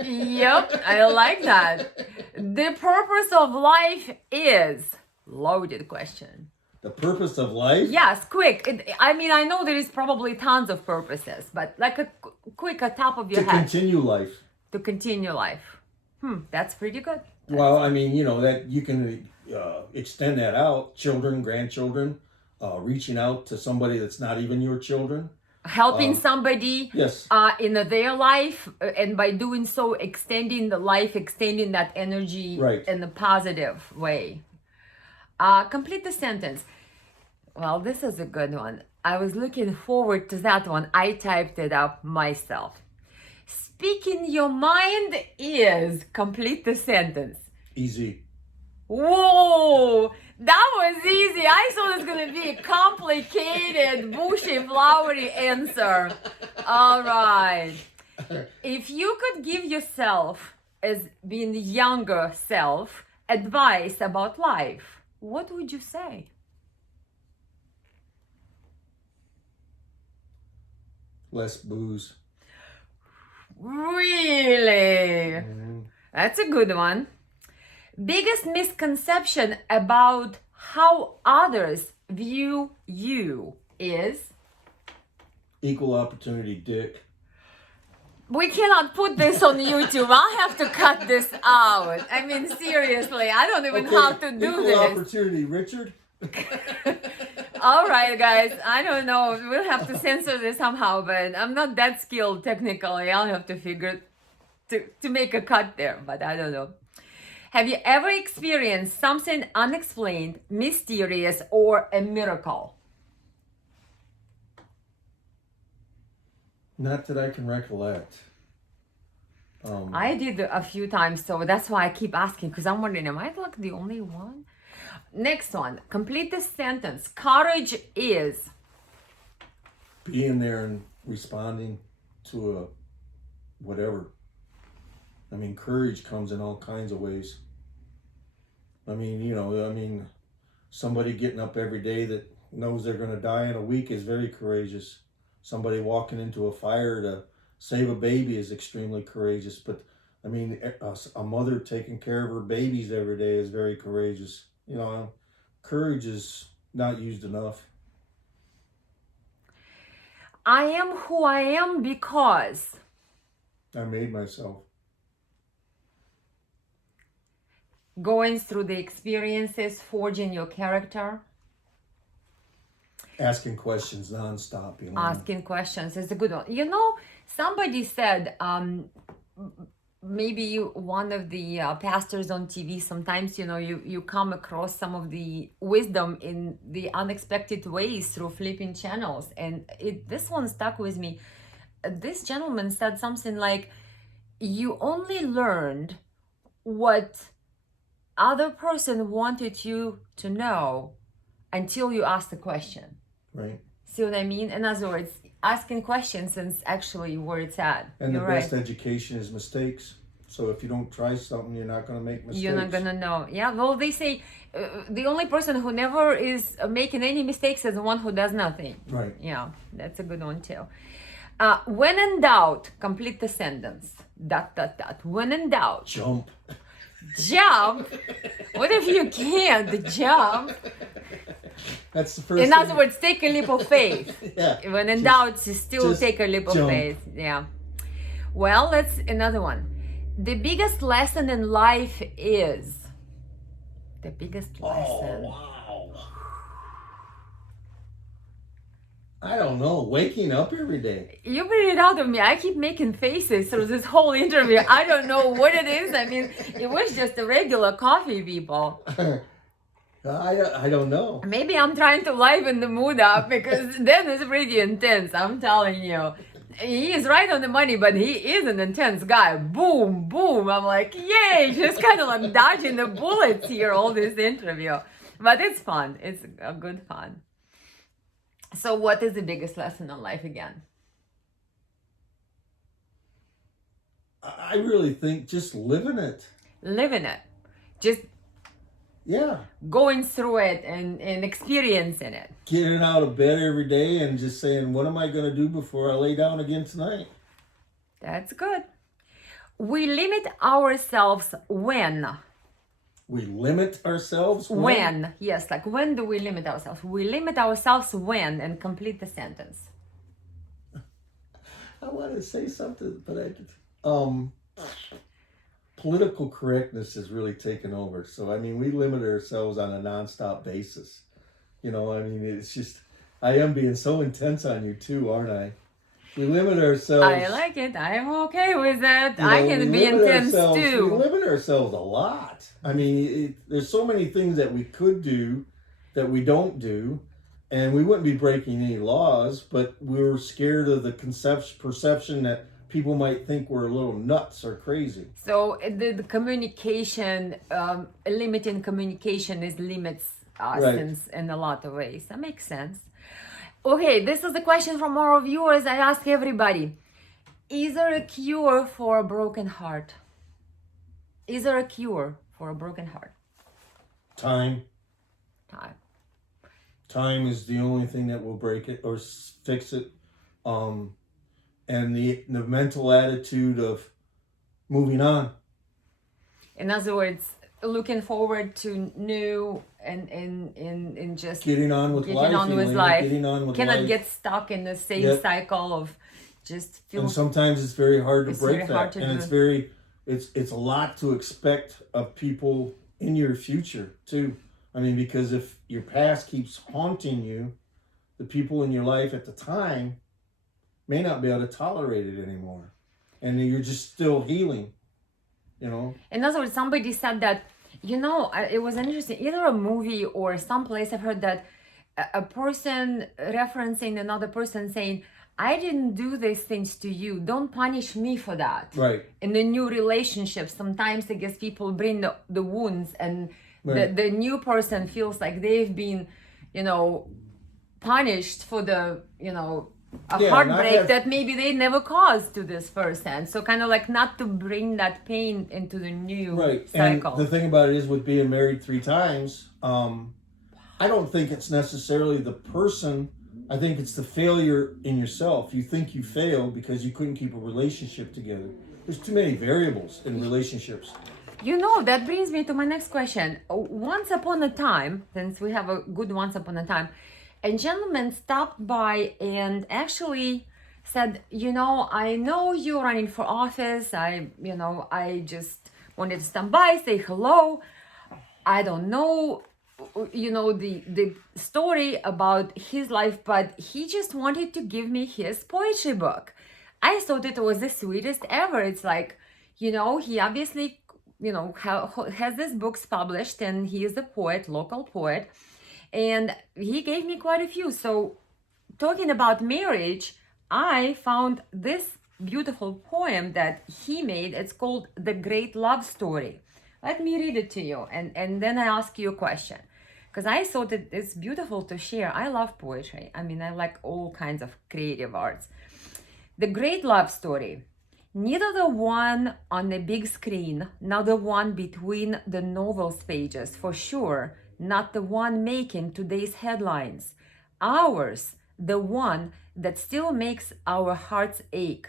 Yep, I like that. The purpose of life is loaded question. The purpose of life? Yes, quick. I mean, I know there is probably tons of purposes, but like a quick at top of your To head. continue life. To continue life. That's pretty good. Well, I mean, you know, that you can extend that out. Children, grandchildren, reaching out to somebody that's not even your children. Helping somebody Yes. in their life, and by doing so, extending the life, extending that energy Right. in a positive way. Complete the sentence. Well, this is a good one. I was looking forward to that one. I typed it up myself. Speaking your mind is complete the sentence. Easy. Whoa, that was easy. I thought it was going to be a complicated, bushy, flowery answer. All right. If you could give yourself, as being the younger self, advice about life, what would you say? Less booze. Really? That's a good one. Biggest misconception about how others view you is? Equal opportunity dick. We cannot put this on YouTube. I'll have to cut this out. I mean, seriously, I don't even know how to do equal this. opportunity, Richard. All right, guys. I don't know. We'll have to censor this somehow, but I'm not that skilled technically. I'll have to figure to make a cut there, but I don't know. Have you ever experienced something unexplained, mysterious, or a miracle? Not that I can recollect. I did a few times, so that's why I keep asking, because I'm wondering, am I like the only one? Next one, complete the sentence. Courage is Being there and responding to a whatever. I mean, courage comes in all kinds of ways. I mean, you know, somebody getting up every day that knows they're going to die in a week is very courageous. Somebody walking into a fire to save a baby is extremely courageous. But, I mean, a mother taking care of her babies every day is very courageous. You know, courage is not used enough. I am who I am because I made myself. going through the experiences, forging your character. Asking questions nonstop. You know? Asking questions is a good one. You know, somebody said, maybe one of the pastors on TV, sometimes, you know, you come across some of the wisdom in the unexpected ways through flipping channels. And this one stuck with me. This gentleman said something like, you only learned what other person wanted you to know until you asked the question. Right. See what I mean? In other words, asking questions is actually where it's at. And You're the right. best education is mistakes. So if you don't try something, you're not going to make mistakes. You're not gonna know. Yeah, well, they say the only person who never is making any mistakes is the one who does nothing. Right. Yeah, that's a good one too. When in doubt, complete the sentence. ... When in doubt, Jump. jump. What if you can't jump? That's the first In thing. other words, take a leap of faith. Yeah. When in Just- doubt, you still just take a leap of jump. faith. Yeah. Well, that's another one. The biggest lesson in life is. The biggest lesson. Oh, wow. I don't know, waking up every day. You bring it out of me. I keep making faces through this whole interview. I don't know what it is. I mean, it was just a regular coffee, people. I don't know. Maybe I'm trying to liven the mood up because then it's pretty intense. I'm telling you. He is right on the money, but he is an intense guy. Boom, boom. I'm like, yay, just kind of like dodging the bullets here, all this interview. But it's fun. It's a good fun. So what is the biggest lesson in life again? I really think just living it. Living it. Just Yeah. going through it and experiencing it. Getting out of bed every day and just saying, what am I going to do before I lay down again tonight? That's good. We limit ourselves when? We limit ourselves When? Yes, like when do we limit ourselves? We limit ourselves when, and complete the sentence. I want to say something, but political correctness has really taken over. So, I mean, we limit ourselves on a nonstop basis. You know, I mean, it's just, I am being so intense on you too, aren't I? We limit ourselves. I like it. I'm okay with that. You know, I can be intense We too. limit ourselves a lot. I mean, there's so many things that we could do that we don't do, and we wouldn't be breaking any laws, but we're scared of the perception that people might think we're a little nuts or crazy. So the communication, limiting communication is limits us Right. in a lot of ways. That makes sense. Okay, this is a question from our viewers. I ask everybody. Is there a cure for a broken heart? Is there a cure for a broken heart? Time. Time. Time is the only thing that will break it or fix it. And the mental attitude of moving on. In other words, looking forward to new and just Getting on with getting life. on with Elena, life. Getting on with Cannot life. get stuck in the same Yep. cycle of just feel. And sometimes it's very hard to It's break very that. hard to And do. it's a lot to expect of people in your future too. I mean, because if your past keeps haunting you, the people in your life at the time may not be able to tolerate it anymore. And you're just still healing, you know? In other words, somebody said that, you know, it was interesting, either a movie or someplace I've heard that a person referencing another person saying, I didn't do these things to you. Don't punish me for that. Right. In the new relationship, sometimes I guess people bring the wounds and Right. the new person feels like they've been, you know, punished for the, you know, a Yeah, heartbreak that maybe they never caused to this person. So kind of like not to bring that pain into the new Right. cycle. And the thing about it is with being married 3 times, I don't think it's necessarily the person. I think it's the failure in yourself. You think you failed because you couldn't keep a relationship together. There's too many variables in relationships. You know, that brings me to my next question. Once upon a time, since we have a good once upon a time, a gentleman stopped by and actually said, you know, I know you're running for office. I just wanted to stop by, say hello. I don't know, you know, the story about his life, but he just wanted to give me his poetry book. I thought it was the sweetest ever. It's like, you know, he obviously, you know, has these books published, and he is a poet, local poet. And he gave me quite a few. So talking about marriage, I found this beautiful poem that he made. It's called The Great Love Story. Let me read it to you, and then I ask you a question. Because I thought that it's beautiful to share. I love poetry. I mean, I like all kinds of creative arts. The Great Love Story. Neither the one on the big screen, nor the one between the novel's pages, for sure, not the one making today's headlines. Ours, the one that still makes our hearts ache,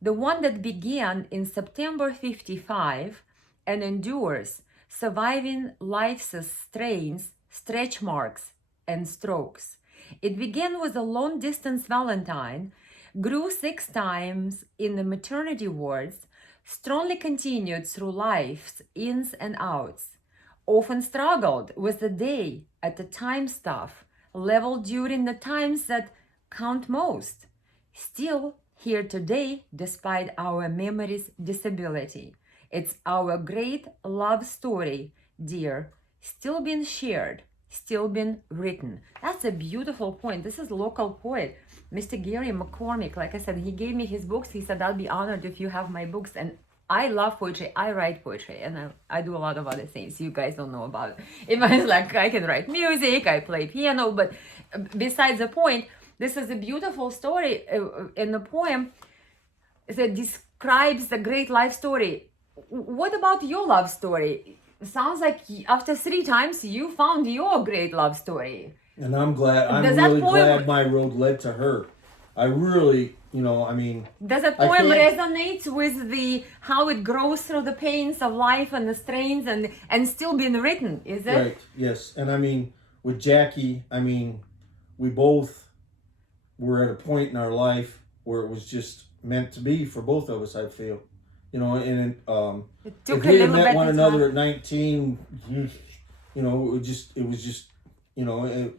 the one that began in September 55 and endures, surviving life's strains, stretch marks, and strokes. It began with a long-distance Valentine, grew 6 times in the maternity wards, strongly continued through life's ins and outs, often struggled with the day at the time stuff, leveled during the times that count most. Still here today despite our memory's disability. It's our great love story, dear, still being shared, still being written. That's a beautiful point. This is local poet, Mr. Gary McCormick. Like I said, he gave me his books. He said, I'll be honored if you have my books. And I love poetry. I write poetry, and I do a lot of other things you guys don't know about. It was like I can write music, I play piano, but besides the point, this is a beautiful story in the poem that describes the great life story. What about your love story? Sounds like after 3 times you found your great love story. And I'm glad. I'm really glad my road led to her. I really, I mean. Does that poem resonate with the how it grows through the pains of life and the strains and still being written? Is it? Right. Yes. And I mean, with Jackie, I mean, we both were at a point in our life where it was just meant to be for both of us. I feel, and if we had met one another at 19, it was just,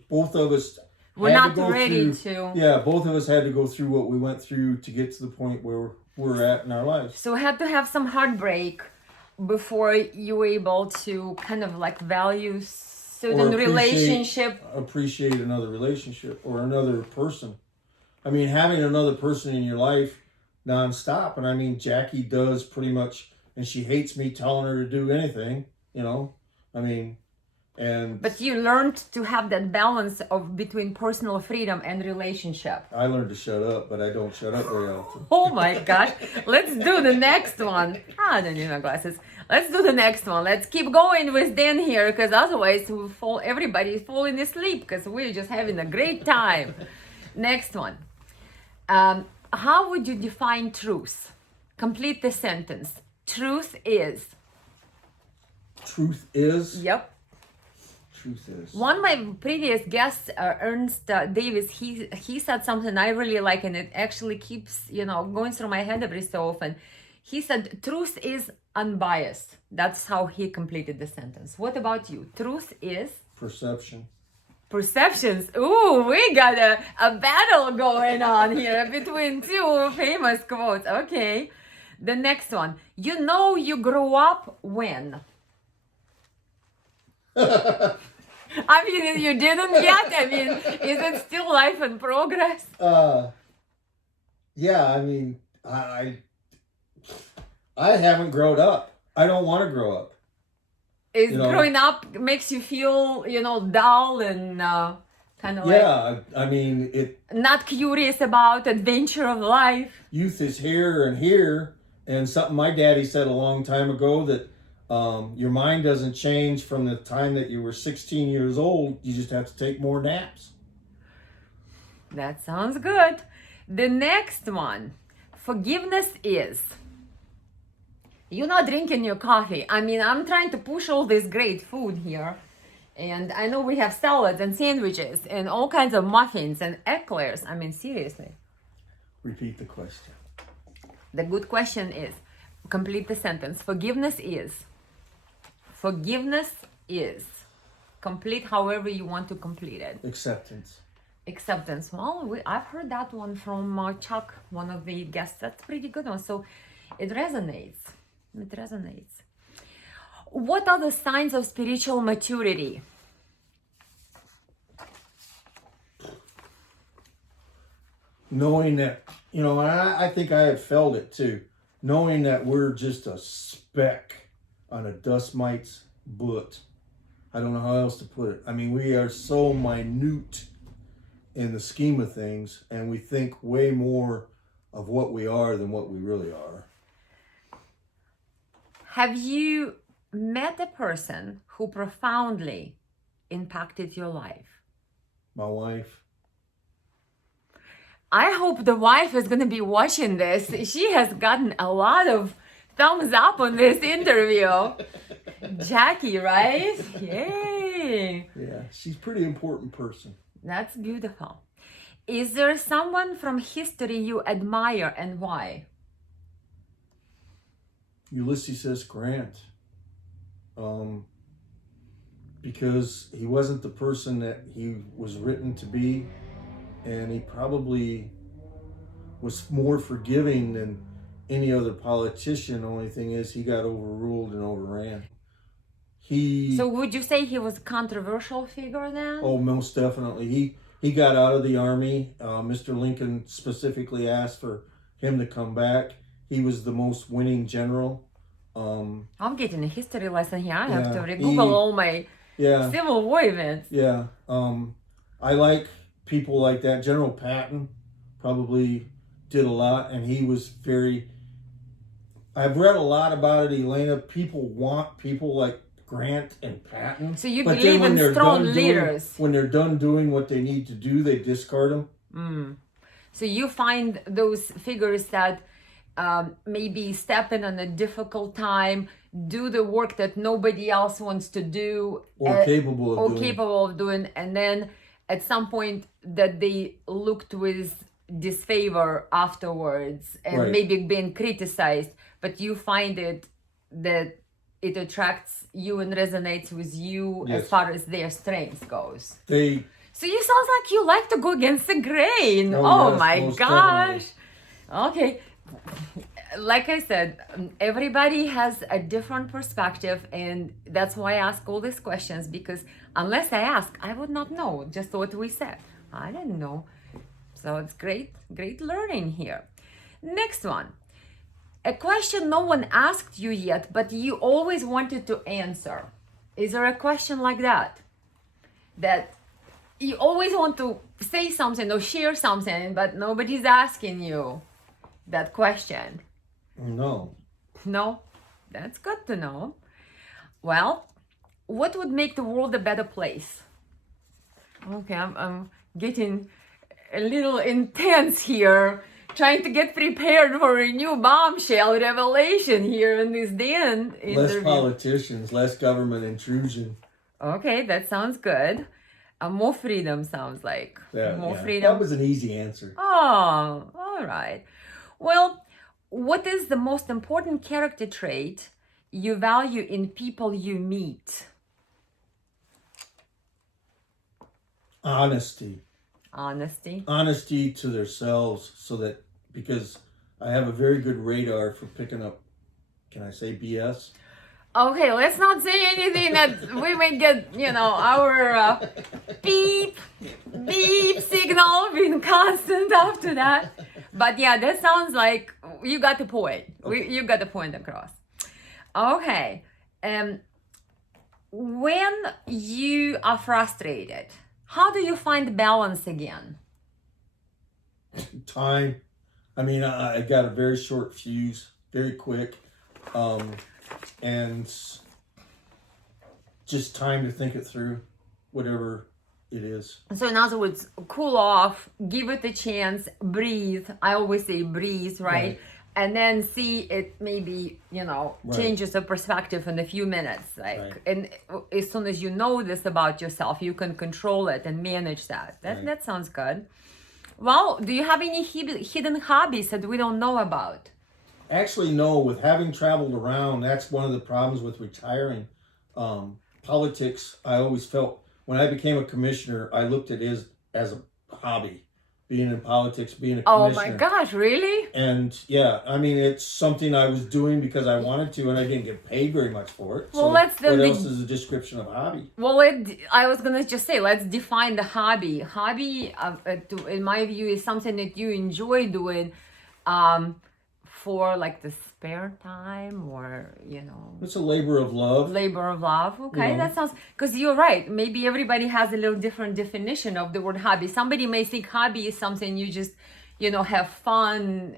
both of us. We're not ready to. Yeah, both of us had to go through what we went through to get to the point where we're at in our lives. So we had to have some heartbreak before you were able to kind of like value certain relationship. Appreciate another relationship or another person. I mean, having another person in your life nonstop. And I mean, Jackie does pretty much, and she hates me telling her to do anything, I mean. But you learned to have that balance of between personal freedom and relationship. I learned to shut up, but I don't shut up very often. Oh my gosh. Let's do the next one. I don't need my glasses. Let's do the next one. Let's keep going with Dan here, because otherwise everybody's falling asleep because we're just having a great time. Next one. How would you define truth? Complete the sentence. Truth is. Truth is? Yep. Truth is. One of my previous guests, Ernst Davis, he said something I really like, and it actually keeps going through my head every so often. He said, truth is unbiased. That's how he completed the sentence. What about you? Truth is? Perception. Perceptions. Ooh, we got a battle going on here between 2 famous quotes. Okay. The next one. You grew up when? I mean, you didn't yet. I mean, is it still life in progress? Yeah, I mean, I haven't grown up. I don't want to grow up. Is growing up makes you feel, dull and kind of like... Yeah, I mean, not curious about adventure of life. Youth is here and here. And something my daddy said a long time ago that your mind doesn't change from the time that you were 16 years old. You just have to take more naps. That sounds good. The next one. Forgiveness is. You're not drinking your coffee. I mean, I'm trying to push all this great food here. And I know we have salads and sandwiches and all kinds of muffins and eclairs. I mean, seriously. Repeat the question. The good question is, complete the sentence. Forgiveness is. Forgiveness is. Complete however you want to complete it. Acceptance. Acceptance. Well, I've heard that one from Chuck, one of the guests. That's a pretty good one. So it resonates. It resonates. What are the signs of spiritual maturity? Knowing that, I think I have felt it too. Knowing that we're just a speck on a dust mite's butt. I don't know how else to put it. I mean, we are so minute in the scheme of things, and we think way more of what we are than what we really are. Have you met a person who profoundly impacted your life? My wife. I hope the wife is going to be watching this. She has gotten a lot of thumbs up on this interview. Jackie, right? Yay! Yeah, she's a pretty important person. That's beautiful. Is there someone from history you admire and why? Ulysses S. Grant. Because he wasn't the person that he was written to be, and he probably was more forgiving than any other politician. The only thing is he got overruled and overran. So would you say he was a controversial figure then? Oh, most definitely. He got out of the army. Mr. Lincoln specifically asked for him to come back. He was the most winning general. I'm getting a history lesson here. I have Yeah, to Google all my Yeah, Civil War events. yeah. I like people like that. General Patton probably did a lot, and he was very. I've read a lot about it, Elena. People want people like Grant and Patton. So you but believe then when in they're strong done leaders. when they're done doing what they need to do, they discard them. So you find those figures that maybe step in on a difficult time, do the work that nobody else wants to do, Or capable of doing. and then at some point that they looked with disfavor afterwards and Right. maybe being criticized, but you find it that it attracts you and resonates with you as Yes. far as their strength goes. They So you sounds like you like to go against the grain. Oh, Oh yes, my most gosh. Okay. Like I said, everybody has a different perspective, and that's why I ask all these questions, because unless I ask, I would not know just what we said. I didn't know. So it's great learning here. Next one. A question no one asked you yet, but you always wanted to answer. Is there a question like that? That you always want to say something or share something, but nobody's asking you that question? No. No? That's good to know. Well, what would make the world a better place? Okay, I'm getting a little intense here, trying to get prepared for a new bombshell revelation here in this Dan interview. Less politicians, less government intrusion. Okay, that sounds good. More freedom sounds like. More freedom. That was an easy answer. Oh, all right. Well, what is the most important character trait you value in people you meet? Honesty. Honesty. To themselves, so that, because I have a very good radar for picking up, can I say BS? Okay, let's not say anything that we may get, our beep signal being constant after that. But yeah, that sounds like you got the point. You got the point across. Okay. When you are frustrated, how do you find balance again? Time. I mean, I got a very short fuse, very quick. And just time to think it through, whatever it is. So in other words, cool off, give it a chance, breathe. I always say breathe, right? And then see it maybe, changes the perspective in a few minutes. And as soon as you know this about yourself, you can control it and manage that. That sounds good. Well, do you have any hidden hobbies that we don't know about? Actually, no. With having traveled around, that's one of the problems with retiring. Politics, I always felt, when I became a commissioner, I looked at it as a hobby. Being in politics, being a commissioner. Oh my gosh, really? And yeah, I mean, it's something I was doing because I wanted to, and I didn't get paid very much for it. Well, what else is a description of hobby? Well, I was gonna just say, let's define the hobby. Hobby, in my view, is something that you enjoy doing, for like the spare time, or It's a labor of love. Okay, that sounds, because you're right, maybe everybody has a little different definition of the word hobby. Somebody may think hobby is something you just have fun,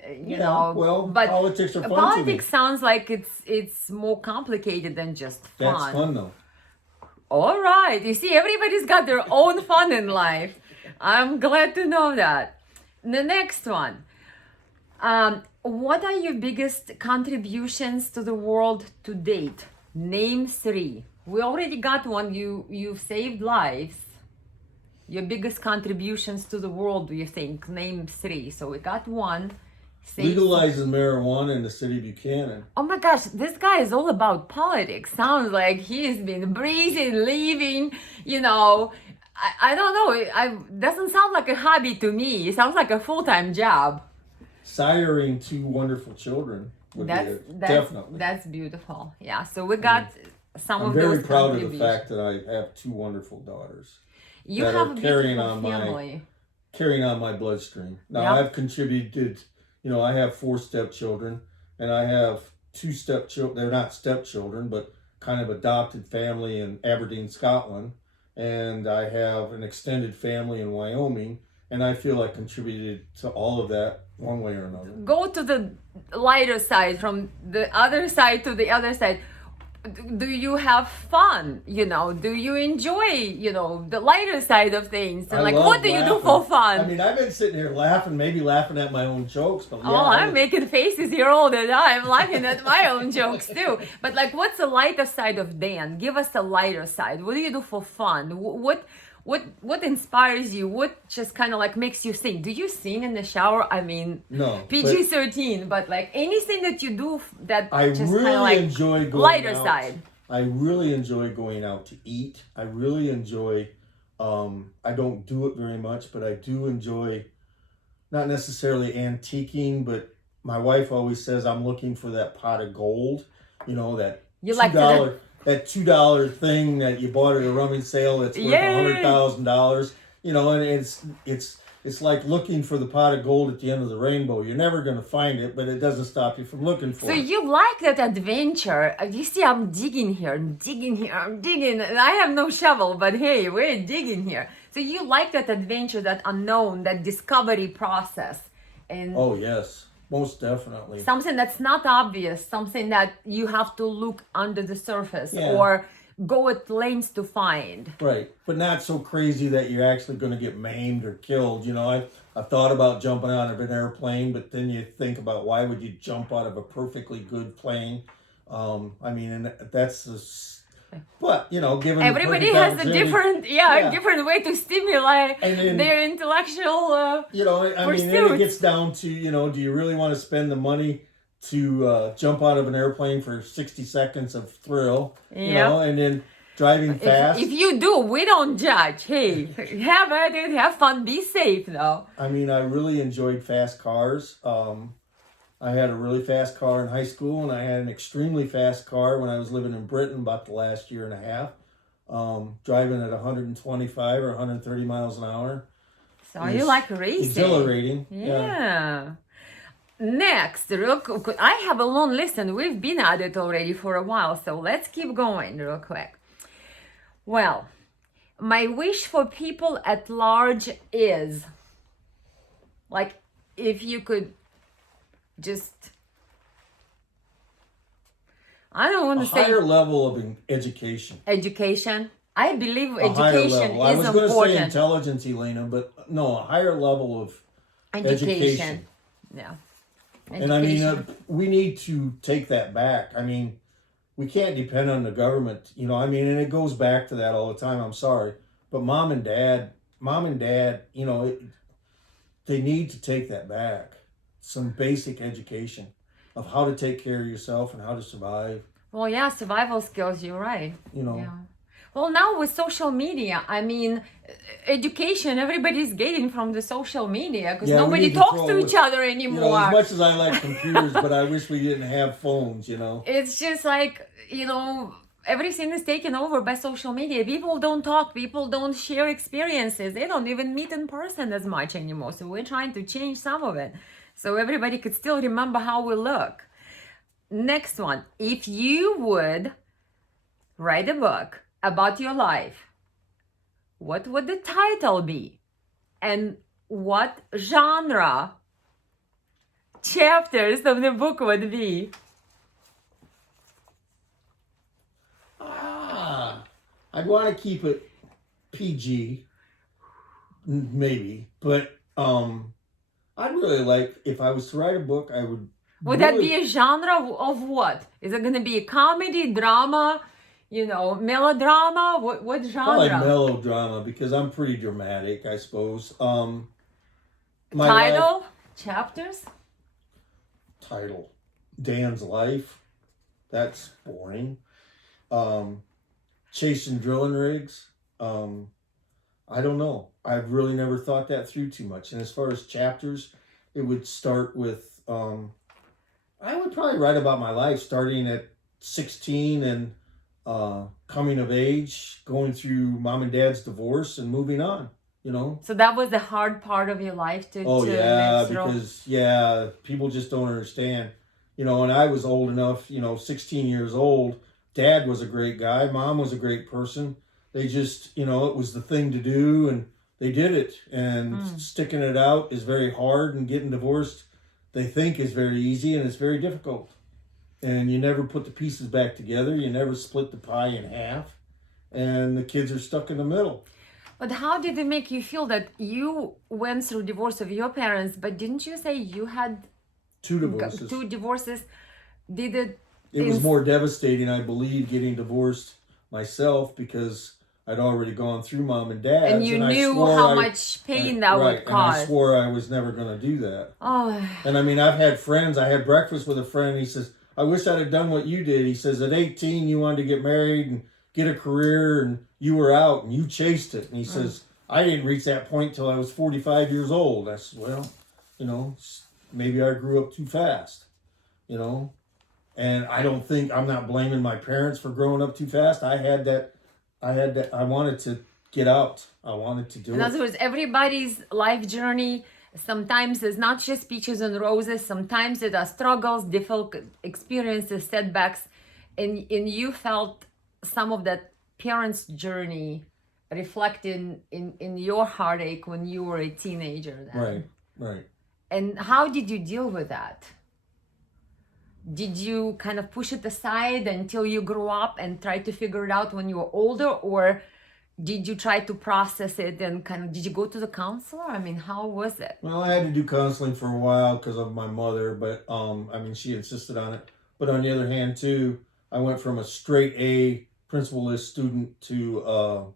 well, but politics are fun. Politics sounds like it's more complicated than just fun. That's fun though. All right, you see, everybody's got their own fun in life. I'm glad to know that. The next one. What are your biggest contributions to the world to date? Name 3. We already got one. You've saved lives. Your biggest contributions to the world, do you think? Name 3. So we got 1. Legalizing marijuana in the city of Buchanan. Oh my gosh, this guy is all about politics. Sounds like he's been breathing, living, I don't know. It doesn't sound like a hobby to me. It sounds like a full-time job. Siring two wonderful children would be definitely. That's beautiful. Yeah. So we got some I'm of very those proud of the contributions. fact that I have two wonderful daughters You that have are a carrying beautiful on family. carrying on my bloodstream. Now Yep. I've contributed, you know, I have 4 stepchildren and I have 2 stepchildren. They're not stepchildren, but kind of adopted family in Aberdeen, Scotland. And I have an extended family in Wyoming. And I feel I contributed to all of that one way or another. Go to the lighter side, from the other side to the other side. Do you have fun? You know, do you enjoy, you know, the lighter side of things? And I like, love what do you do for laughing. fun? I mean, I've been sitting here laughing, maybe laughing at my own jokes. But yeah, Oh, I'm making faces here all the time, laughing at my own jokes too. But like, what's the lighter side of Dan? Give us the lighter side. What do you do for fun? What inspires you? What just kind of like makes you sing? Do you sing in the shower? I mean, no, PG-13, but like anything that you do that I just really kind of like enjoy going lighter out. side. I really enjoy going out to eat. I really enjoy. I don't do it very much, but I do enjoy. Not necessarily antiquing, but my wife always says I'm looking for that pot of gold. You know, that You $2 like that $2 thing that you bought at a rummage sale that's worth $100,000. You know, and it's like looking for the pot of gold at the end of the rainbow. You're never going to find it, but it doesn't stop you from looking for it. So you like that adventure. You see, I'm digging here, I'm digging, and I have no shovel, but hey, we're digging here. So you like that adventure, that unknown, that discovery process. And oh, yes, most definitely. something that's not obvious, something that you have to look under the surface Yeah. or go at lengths to find. Right, but not so crazy that you're actually going to get maimed or killed. You know, I've thought about jumping out of an airplane, but then you think about why would you jump out of a perfectly good plane? I mean, and that's but you know, given Everybody has a different, different way to stimulate their intellectual. You know, I mean, then it gets down to, you know, do you really want to spend the money to jump out of an airplane for 60 seconds of thrill? You know, and then driving fast. If you do, we don't judge. Hey, have at it, have fun, be safe though. I mean, I really enjoyed fast cars. I had a really fast car in high school, and I had an extremely fast car when I was living in Britain about the last year and a half, driving at 125 or 130 miles an hour. So you like racing? Exhilarating. Yeah. Next, real quick, I have a long list, and we've been at it already for a while, so let's keep going real quick. Well, my wish for people at large is, like, if you could just, I don't want to say higher level of education. Education. I believe A higher education level. is I was going to say important. intelligence, Elena, but no, a higher level of education. Yeah. And I mean, we need to take that back. I mean, we can't depend on the government, you know, I mean, and it goes back to that all the time. I'm sorry. But mom and dad, you know, they need to take that back. Some basic education of how to take care of yourself and how to survive. Well, yeah, survival skills, you're right. You know. Yeah. Well, now with social media, I mean, education, everybody's getting from the social media because nobody talks to each other anymore. You know, as much as I like computers, but I wish we didn't have phones, you know. It's just like, you know, everything is taken over by social media. People don't talk. People don't share experiences. They don't even meet in person as much anymore. So we're trying to change some of it so everybody could still remember how we look. Next one. If you would write a book about your life, what would the title be? And what genre chapters of the book would be? I'd want to keep it PG, maybe, but I'd really like, if I was to write a book, I would. Would that be a genre of what? Is it going to be a comedy, drama, you know, melodrama? What genre? Probably melodrama, because I'm pretty dramatic, I suppose. Title? Chapters? Title. Dan's Life. That's boring. Chasing drilling rigs. I don't know. I've really never thought that through too much. And as far as chapters, it would start with, I would probably write about my life starting at 16 and coming of age, going through mom and dad's divorce and moving on, you know? So that was the hard part of your life to Oh, yeah, live through? because, yeah, people just don't understand. You know, when I was old enough, 16 years old, dad was a great guy, mom was a great person. They just, it was the thing to do, and they did it. And sticking it out is very hard, and getting divorced, they think, is very easy, and it's very difficult. And you never put the pieces back together. You never split the pie in half. And the kids are stuck in the middle. But how did it make you feel that you went through divorce of your parents, but didn't you say you had Two divorces. two divorces? Did it... It was more devastating, I believe, getting divorced myself, because I'd already gone through mom and dad's. And you knew how much pain that would cause. And I swore I was never going to do that. Oh. And I mean, I've had friends. I had breakfast with a friend. He says, I wish I'd have done what you did. He says, at 18, you wanted to get married and get a career, and you were out and you chased it. And he says, I didn't reach that point till I was 45 years old. I said, well, maybe I grew up too fast, And I'm not blaming my parents for growing up too fast. I wanted to get out. I wanted to do it. In other words, everybody's life journey sometimes is not just peaches and roses. Sometimes it are struggles, difficult experiences, setbacks. And you felt some of that parents' journey reflected in your heartache when you were a teenager then. Right. And how did you deal with that? Did you kind of push it aside until you grew up and try to figure it out when you were older? Or did you try to process it and did you go to the counselor? I mean, how was it? Well, I had to do counseling for a while because of my mother, but she insisted on it. But on the other hand, too, I went from a straight A principal list student to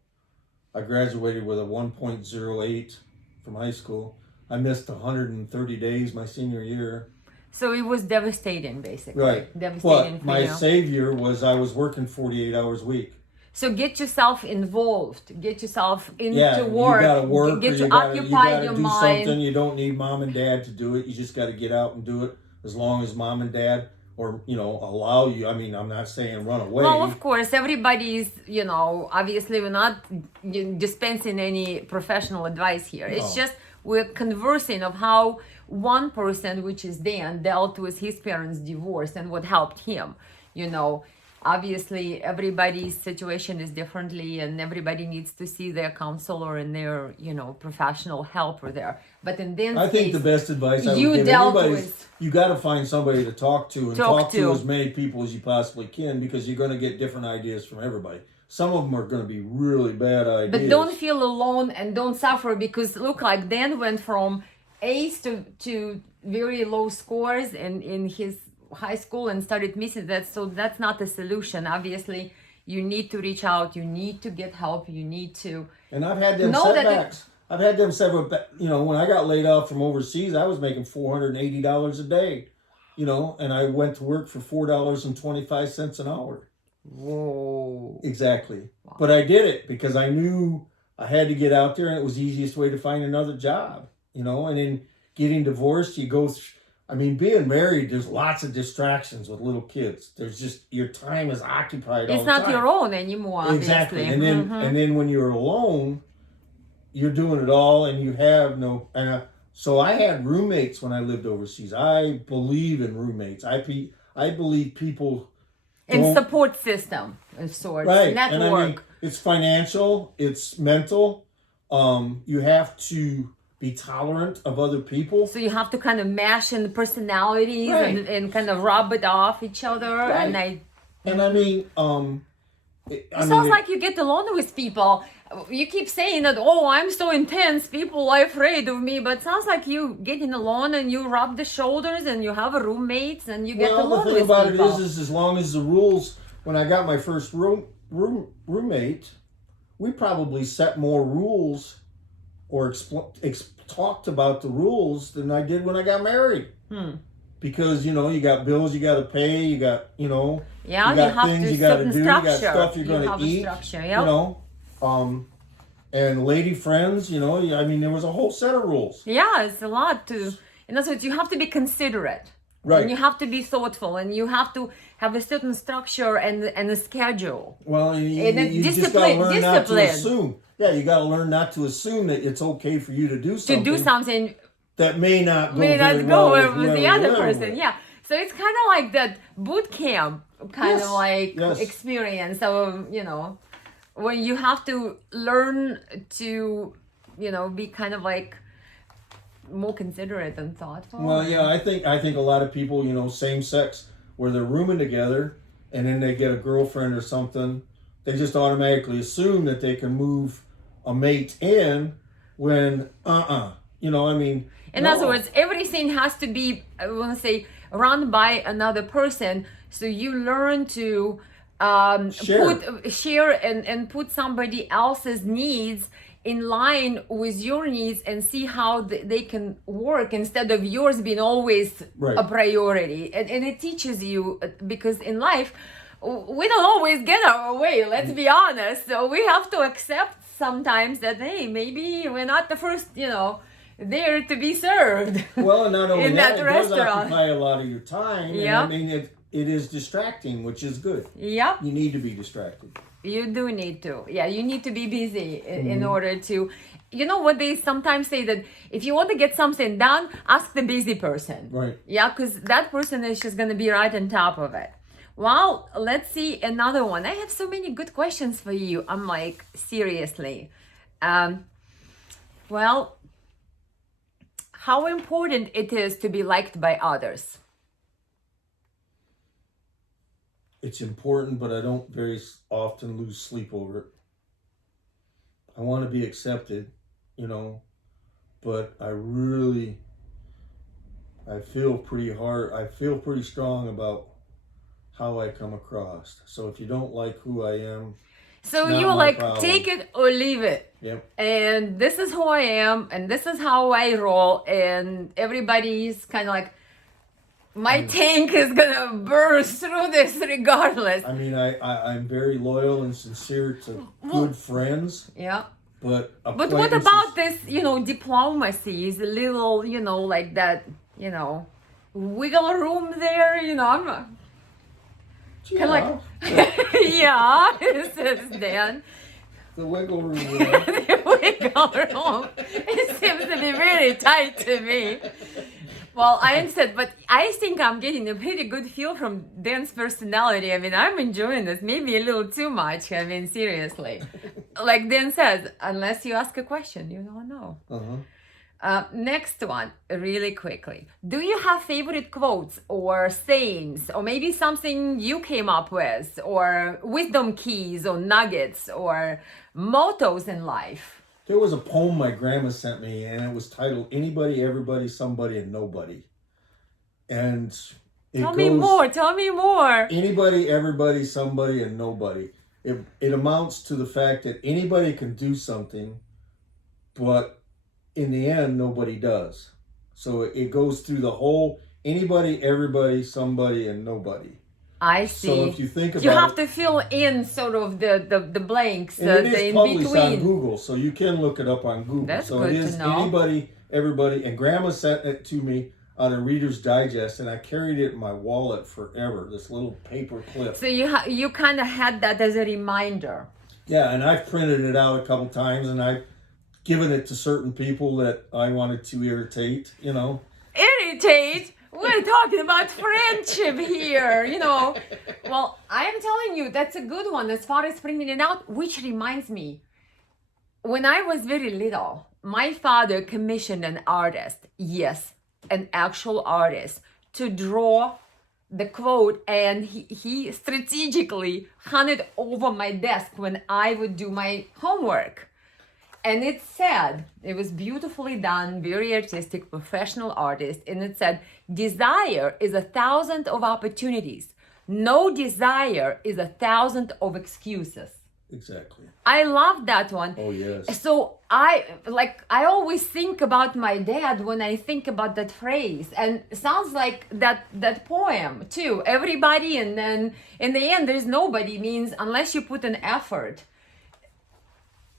I graduated with a 1.08 from high school. I missed 130 days my senior year. So it was devastating, basically. Right. Devastating for my you. savior was I was working 48 hours a week. So get yourself involved. Get yourself into work. You gotta work. Get you occupy gotta your do mind. Something. You don't need mom and dad to do it. You just got to get out and do it as long as mom and dad allow you. I mean, I'm not saying run away. Well, of course, everybody's, obviously we're not dispensing any professional advice here. It's just we're conversing of how one person, which is Dan, dealt with his parents' divorce and what helped him. Obviously everybody's situation is differently, and everybody needs to see their counselor and their, professional helper there. But in Dan's I think case, the best advice I would you give dealt anybody with- is you got to find somebody to talk to, and Talk talk to to. as many people as you possibly can, because you're going to get different ideas from everybody. Some of them are going to be really bad ideas. But don't feel alone and don't suffer, because look, like Dan went from A's to very low scores in his high school and started missing that. So that's not a solution. Obviously, you need to reach out. You need to get help. You need to. And I've had them know that setbacks. I've had them several. When I got laid off from overseas, I was making $480 a day. And I went to work for $4.25 an hour. Whoa. Exactly. Wow. But I did it because I knew I had to get out there, and it was the easiest way to find another job. And then getting divorced, you go through. I mean, being married, there's lots of distractions with little kids. There's just, your time is occupied all the time. It's not your own anymore, obviously. Exactly. And then when you're alone, you're doing it all, and you have no... So I had roommates when I lived overseas. I believe in roommates. I believe people... In support system of sorts. Right. Network. And I mean, it's financial, it's mental. You have to be tolerant of other people. So you have to kind of mash in the personalities Right. and kind of rub it off each other. Right. And I mean, it sounds like you get along with people. You keep saying that, I'm so intense, people are afraid of me, but it sounds like you getting along and you rub the shoulders and you have roommates and you get along with people. Well, the thing about it is as long as the rules, when I got my first roommate, we probably set more rules or talked about the rules than I did when I got married. Because, you got bills you got to pay, you got, you have got to things you got to do, you got structure. stuff you're going to eat, structure, yep. And lady friends, you know, I mean, there was a whole set of rules. Yeah, it's a lot to, in other words, you have to be considerate. Right. And you have to be thoughtful, and you have to have a certain structure and a schedule. Well, And you just got to learn not to assume. Yeah, you got to learn not to assume that it's okay for you to do something. To do something that may not go with the other person. Yeah. So it's kind of like that boot camp kind of like experience. So, you know, when you have to learn to, you know, be kind of like more considerate and thoughtful. Well, yeah, I think a lot of people, you know, same sex, where they're rooming together and then they get a girlfriend or something, they just automatically assume that they can move a mate in when, you know, I mean. In other words, everything has to be, I want to say, run by another person. So you learn to share and put somebody else's needs in line with your needs and see how they can work instead of yours being always a priority. And it teaches you, because in life, we don't always get our way, let's be honest. So we have to accept sometimes that, hey, maybe we're not the first, you know, there to be served. Well, and not only in that, that it restaurant. does occupy a lot of your time. Yep. And I mean, it is distracting, which is good. Yep. You need to be distracted. You do need to. Yeah, you need to be busy in order to, you know what they sometimes say, that if you want to get something done, ask the busy person. Right. Yeah, because that person is just going to be right on top of it. Well, let's see another one. I have so many good questions for you. I'm like, seriously. Well, how important it is to be liked by others? It's important, but I don't very often lose sleep over it. I want to be accepted, you know, but I feel pretty strong about how I come across. So if you don't like who I am, so you're like, take it or leave it. Yep. And this is who I am, and this is how I roll, and everybody's kind of like, my tank is gonna burst through this regardless. I mean, I'm very loyal and sincere to good friends. Yeah. But what about this, you know, diplomacy is a little, you know, like that, you know, wiggle room there, you know, I'm not... Yeah. Kind of like, yeah, says Dan. The wiggle room. The wiggle room. It seems to be really tight to me. Well, I understand, but I think I'm getting a pretty good feel from Dan's personality. I mean, I'm enjoying this, maybe a little too much. I mean, seriously. Like Dan says, unless you ask a question, you don't know. Next one, really quickly. Do you have favorite quotes or sayings, or maybe something you came up with, or wisdom keys or nuggets or mottos in life? There was a poem my grandma sent me, and it was titled Anybody, Everybody, Somebody, and Nobody. And Tell me more. Anybody, everybody, somebody, and nobody. It amounts to the fact that anybody can do something, but in the end, nobody does. So it goes through the whole anybody, everybody, somebody, and nobody. I see. So if you think about you have to fill in sort of the blanks, and it is in published between. on Google, so you can look it up on Google. That's so good it is to know. Anybody, everybody, and Grandma sent it to me on a Reader's Digest, and I carried it in my wallet forever. This little paper clip. So you kind of had that as a reminder. Yeah, and I've printed it out a couple times, and I've given it to certain people that I wanted to irritate. You know. Irritate. We're talking about friendship here, you know. Well, I am telling you, that's a good one as far as printing it out, which reminds me, when I was very little, my father commissioned an artist, yes, an actual artist, to draw the quote, and he strategically hung it over my desk when I would do my homework. And it said, it was beautifully done, very artistic, professional artist. And it said, desire is 1,000 of opportunities. No desire is 1,000 of excuses. Exactly. I love that one. Oh, yes. So I always think about my dad when I think about that phrase. And it sounds like that poem too. Everybody, and then in the end, there's nobody means unless you put an effort.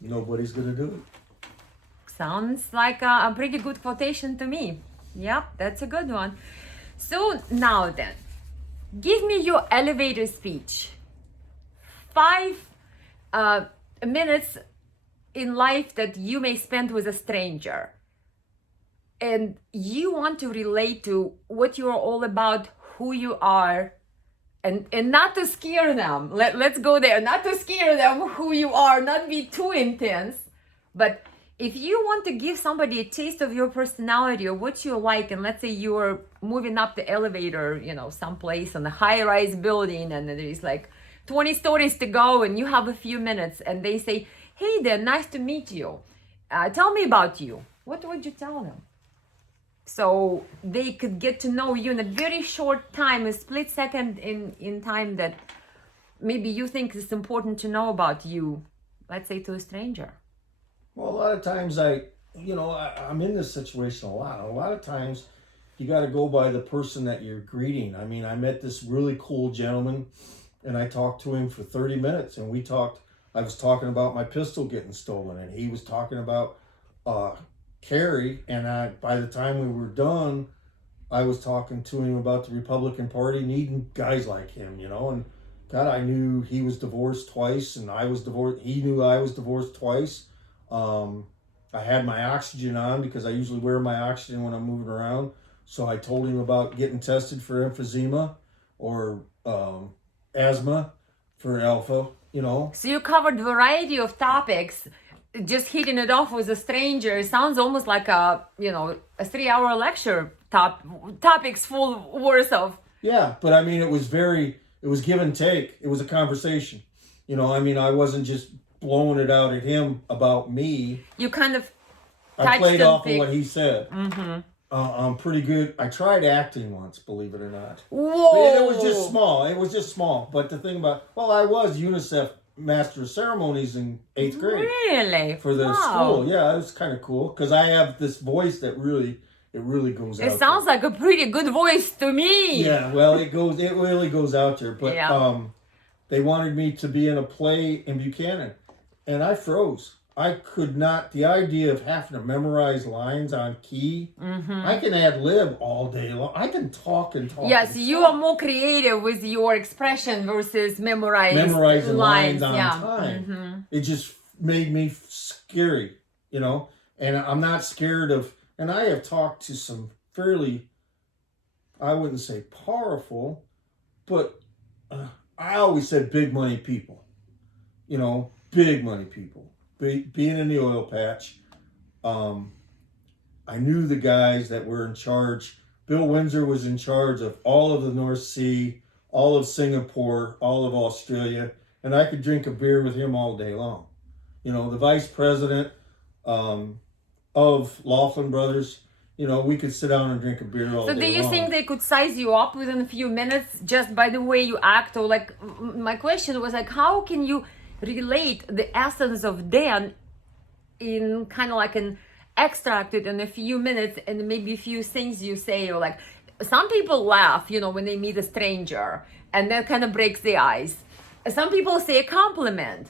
nobody's going to do it. Sounds like a pretty good quotation to me. Yep, that's a good one. So now then, give me your elevator speech. 5 minutes in life that you may spend with a stranger. And you want to relate to what you're all about, who you are, and not to scare them. Let's go there. Not to scare them who you are, not be too intense. But if you want to give somebody a taste of your personality or what you like, and let's say you're moving up the elevator, someplace on a high-rise building, and there's like 20 stories to go, and you have a few minutes, and they say, "Hey there, nice to meet you. Tell me about you." What would you tell them? So they could get to know you in a very short time, a split second in time that maybe you think is important to know about you, let's say to a stranger. Well, a lot of times I'm in this situation a lot. A lot of times you got to go by the person that you're greeting. I mean, I met this really cool gentleman and I talked to him for 30 minutes and I was talking about my pistol getting stolen and he was talking about carry, and by the time we were done, I was talking to him about the Republican Party needing guys like him, and God, I knew he was divorced twice and I was divorced. He knew I was divorced twice. I had my oxygen on because I usually wear my oxygen when I'm moving around. So I told him about getting tested for emphysema or asthma for alpha, So you covered a variety of topics. Just hitting it off with a stranger sounds almost like a 3-hour lecture topics full worth of. Yeah, but I mean, it was give and take. It was a conversation. I wasn't just blowing it out at him about me. You kind of I played off of what he said. Mm-hmm. I'm pretty good. I tried acting once, believe it or not. Whoa! But it was just small. But the thing about, I was UNICEF Master of Ceremonies in 8th grade. Really? For the school. Yeah, it was kind of cool because I have this voice that really goes out. It sounds like a pretty good voice to me. Yeah, well, it really goes out there. But they wanted me to be in a play in Buchanan, and I froze. I could not. The idea of having to memorize lines on key. Mm-hmm. I can ad lib all day long. I can talk and talk. Yes, you are more creative with your expression versus memorizing lines on time. Mm-hmm. It just made me scary, And I'm not scared of. And I have talked to some fairly, I wouldn't say powerful, but I always said big money people. Big money people. Being in the oil patch, I knew the guys that were in charge. Bill Windsor was in charge of all of the North Sea, all of Singapore, all of Australia, and I could drink a beer with him all day long. The vice president of Laughlin Brothers, we could sit down and drink a beer all day long. So do you think they could size you up within a few minutes just by the way you act? Or my question was how can you relate the essence of Dan in kind of like an extracted in a few minutes and maybe a few things you say, or some people laugh, when they meet a stranger and that kind of breaks the ice. Some people say a compliment.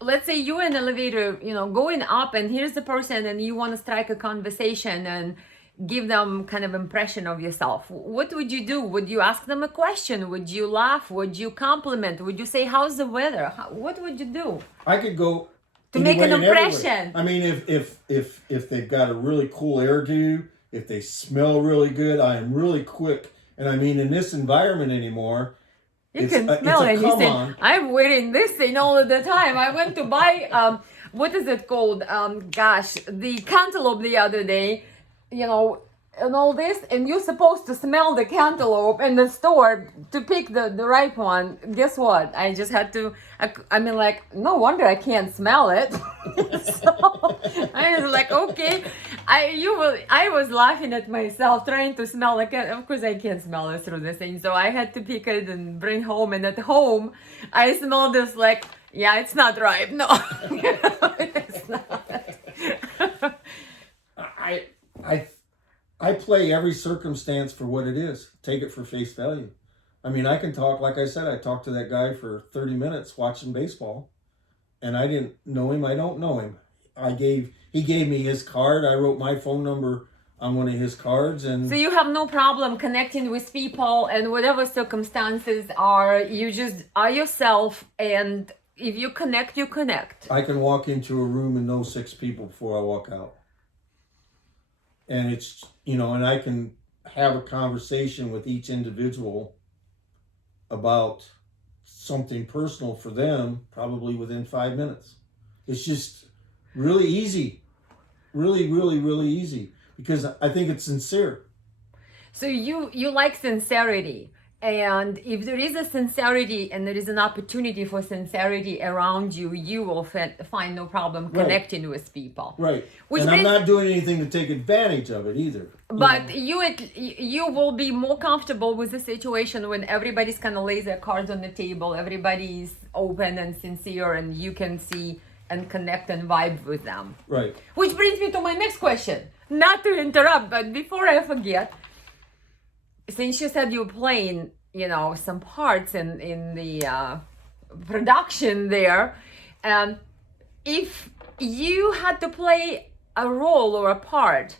Let's say you're in an elevator, going up and here's the person and you want to strike a conversation and give them kind of impression of yourself. What would you do? Would you ask them a question? Would you laugh? Would you compliment? Would you say, how's the weather? What would you do? I could go to make an impression. I mean, if they've got a really cool hairdo, if they smell really good, I am really quick. And I mean, in this environment anymore, you can smell it. He said, I'm wearing this thing all of the time. I went to buy, what is it called? The cantaloupe the other day, and all this, and you're supposed to smell the cantaloupe in the store to pick the right one. Guess what? I just had to, no wonder I can't smell it. So I was like, okay. I was laughing at myself trying to smell of course I can't smell it through the thing. So I had to pick it and bring home, and at home I smelled this it's not right. No, it's not. I play every circumstance for what it is. Take it for face value. I mean, I can talk, like I said, I talked to that guy for 30 minutes watching baseball. and I didn't know him. I don't know him. He gave me his card. I wrote my phone number on one of his cards, and So you have no problem connecting with people, and whatever circumstances are, you just are yourself, and if you connect, you connect. I can walk into a room and know 6 people before I walk out. And it's, and I can have a conversation with each individual about something personal for them probably within 5 minutes. It's just really easy. Really, really, really easy. Because I think it's sincere. So you like sincerity, and if there is a sincerity and there is an opportunity for sincerity around you, you will find no problem connecting with people. Right. And I'm not doing anything to take advantage of it either. But you will be more comfortable with the situation when everybody's kind of lays their cards on the table, everybody's open and sincere, and you can see and connect and vibe with them. Right. Which brings me to my next question. Not to interrupt, but before I forget, since you said you were playing, some parts in the production there, if you had to play a role or a part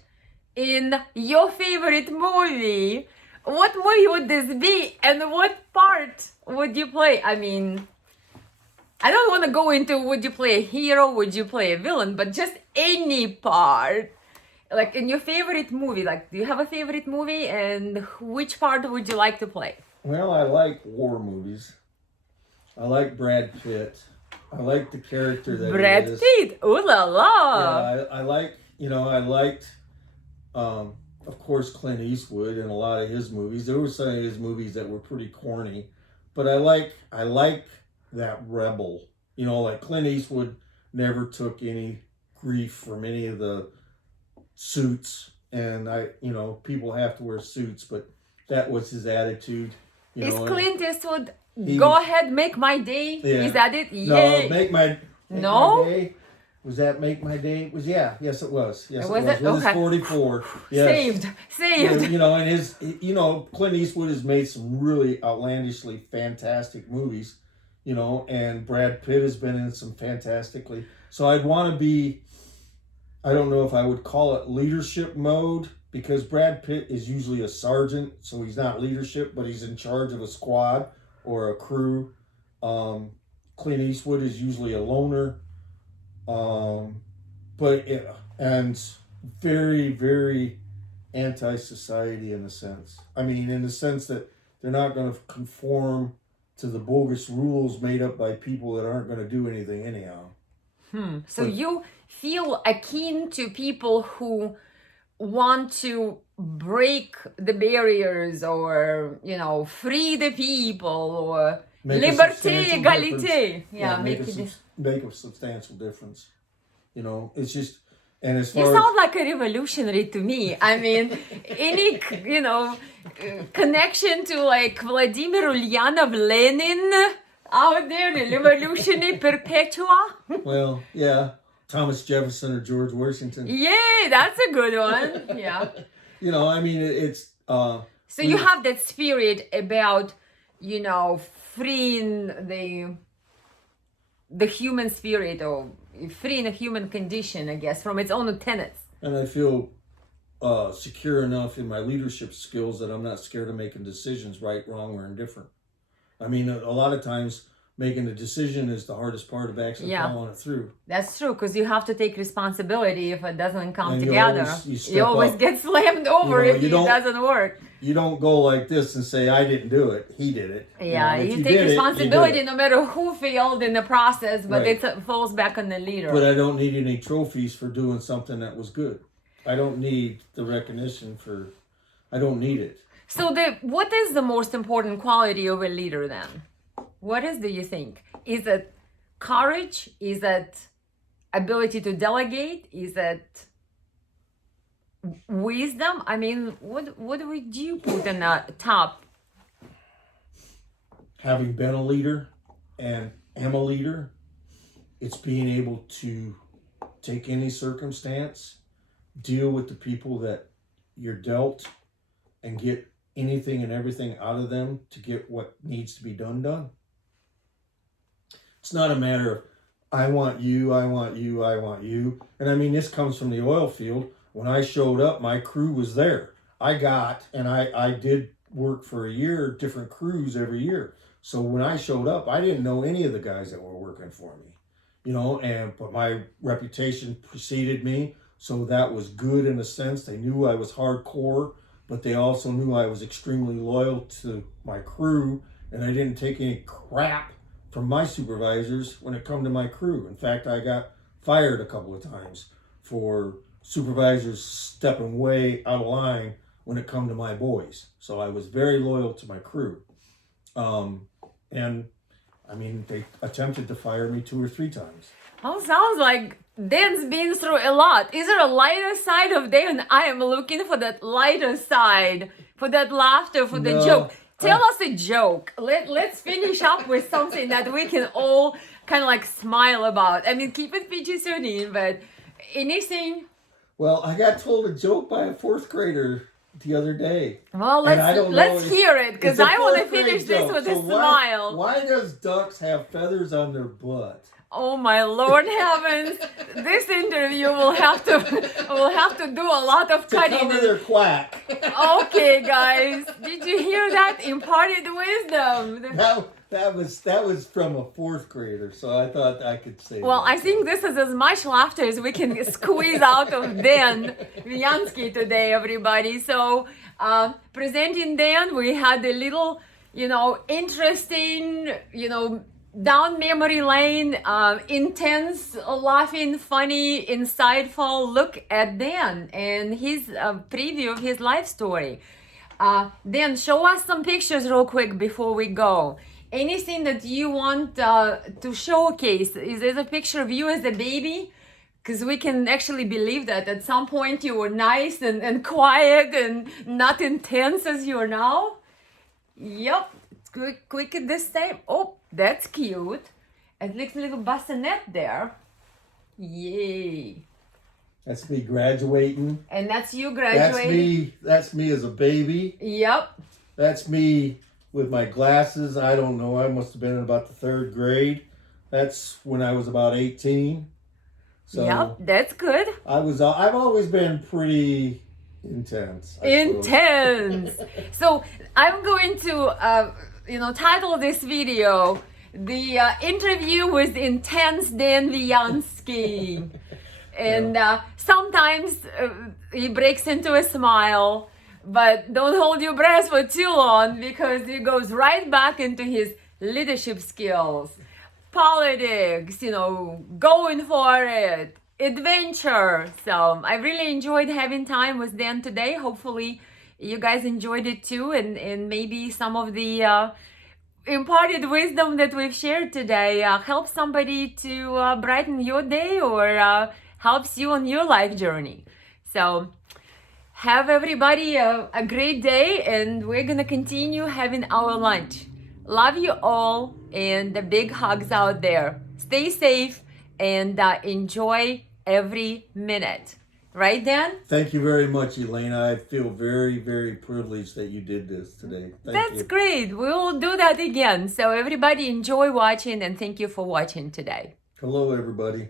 in your favorite movie, what movie would this be, and what part would you play? I mean, I don't want to go into would you play a hero, would you play a villain, but just any part. Like in your favorite movie, like do you have a favorite movie, and which part would you like to play? Well, I like war movies. I like Brad Pitt. I like the character that Brad he is. Pitt, ooh la la. Yeah, I liked, of course, Clint Eastwood in a lot of his movies. There were some of his movies that were pretty corny, but I like that rebel. Like Clint Eastwood never took any grief from any of the suits, and people have to wear suits, but that was his attitude. Is Clint Eastwood go ahead, make my day? Yeah. Is that it? No, Yay. make my day. Was that Make My Day? Yes, it was. Yes, it was. It? With Okay. his 44. Yes. Saved. And his, Clint Eastwood has made some really outlandishly fantastic movies, and Brad Pitt has been in some fantastically. So I'd want to be, I don't know if I would call it leadership mode, because Brad Pitt is usually a sergeant, so he's not leadership, but he's in charge of a squad or a crew. Clint Eastwood is usually a loner, and very, very anti-society in a sense. I mean, in the sense that they're not going to conform to the bogus rules made up by people that aren't going to do anything anyhow. So you feel akin to people who want to break the barriers, or free the people, or liberté, égalité. Yeah, make a substantial difference. It's just, and as far you sound like a revolutionary to me. I mean, any connection to like Vladimir Ulyanov Lenin out there, the revolutionary perpetua. Well, yeah. Thomas Jefferson or George Washington. Yay, that's a good one. Yeah. I mean, it's... so you have that spirit about, freeing the human spirit, or freeing the human condition, I guess, from its own tenets. And I feel secure enough in my leadership skills that I'm not scared of making decisions, right, wrong, or indifferent. I mean, a lot of times making a decision is the hardest part of actually following it through. That's true, because you have to take responsibility if it doesn't come and together. You always get slammed over if it doesn't work. You don't go like this and say, I didn't do it, he did it. Yeah, you take responsibility no matter who failed in the process, but it falls back on the leader. But I don't need any trophies for doing something that was good. I don't need the recognition I don't need it. So what is the most important quality of a leader then? What do you think? Is it courage? Is it ability to delegate? Is it wisdom? I mean, what would you put in the top? Having been a leader and am a leader, it's being able to take any circumstance, deal with the people that you're dealt, and get anything and everything out of them to get what needs to be done. It's not a matter I want you, I want you, I want you. And I mean, this comes from the oil field. When I showed up, my crew was there. I did work for a year, different crews every year. So when I showed up, I didn't know any of the guys that were working for me, but my reputation preceded me. So that was good in a sense. They knew I was hardcore, but they also knew I was extremely loyal to my crew, and I didn't take any crap from my supervisors when it come to my crew. In fact, I got fired a couple of times for supervisors stepping way out of line when it come to my boys. So I was very loyal to my crew. And I mean, they attempted to fire me 2 or 3 times. Oh, sounds like Dan's been through a lot. Is there a lighter side of Dan? I am looking for that lighter side, for that laughter, for the joke. Tell us a joke. Let's finish up with something that we can all kind of like smile about. I mean, keep it PG-13, but anything. Well, I got told a joke by a 4th grader the other day. Well, let's hear it, because I want to finish this with a smile. Why does ducks have feathers on their butt? Oh my Lord heavens! This interview will have to do a lot of cutting. To cover their quack. Okay, guys, did you hear that? Imparted wisdom. That was from a 4th grader, so I thought I could say. Well, that. I think this is as much laughter as we can squeeze out of Dan Viansky today, everybody. So, presenting Dan, we had a little, interesting, down memory lane, intense, laughing, funny, insightful look at Dan and his preview of his life story. Dan, show us some pictures real quick before we go. Anything that you want to showcase? Is there a picture of you as a baby? Because we can actually believe that at some point you were nice and quiet and not intense as you are now. Yep, quick at this time. Oh, that's cute. It looks a little bassinet there. Yay. That's me graduating. And that's you graduating. That's me as a baby. Yep. That's me with my glasses. I don't know. I must have been in about the 3rd grade. That's when I was about 18. So yep, that's good. I've always been pretty intense. Intense. So I'm going to title this video the interview with intense Dan Viansky. And sometimes he breaks into a smile, but don't hold your breath for too long, because he goes right back into his leadership skills, politics, going for it, adventure. So I really enjoyed having time with Dan today. Hopefully you guys enjoyed it too, and maybe some of the imparted wisdom that we've shared today helps somebody to brighten your day, or helps you on your life journey. So have everybody a great day, and we're gonna continue having our lunch. Love you all, and the big hugs out there. Stay safe and enjoy every minute. Right, Dan? Thank you very much, Elena. I feel very, very privileged that you did this today. Thank you. Great. We will do that again. So everybody enjoy watching, and thank you for watching today. Hello, everybody.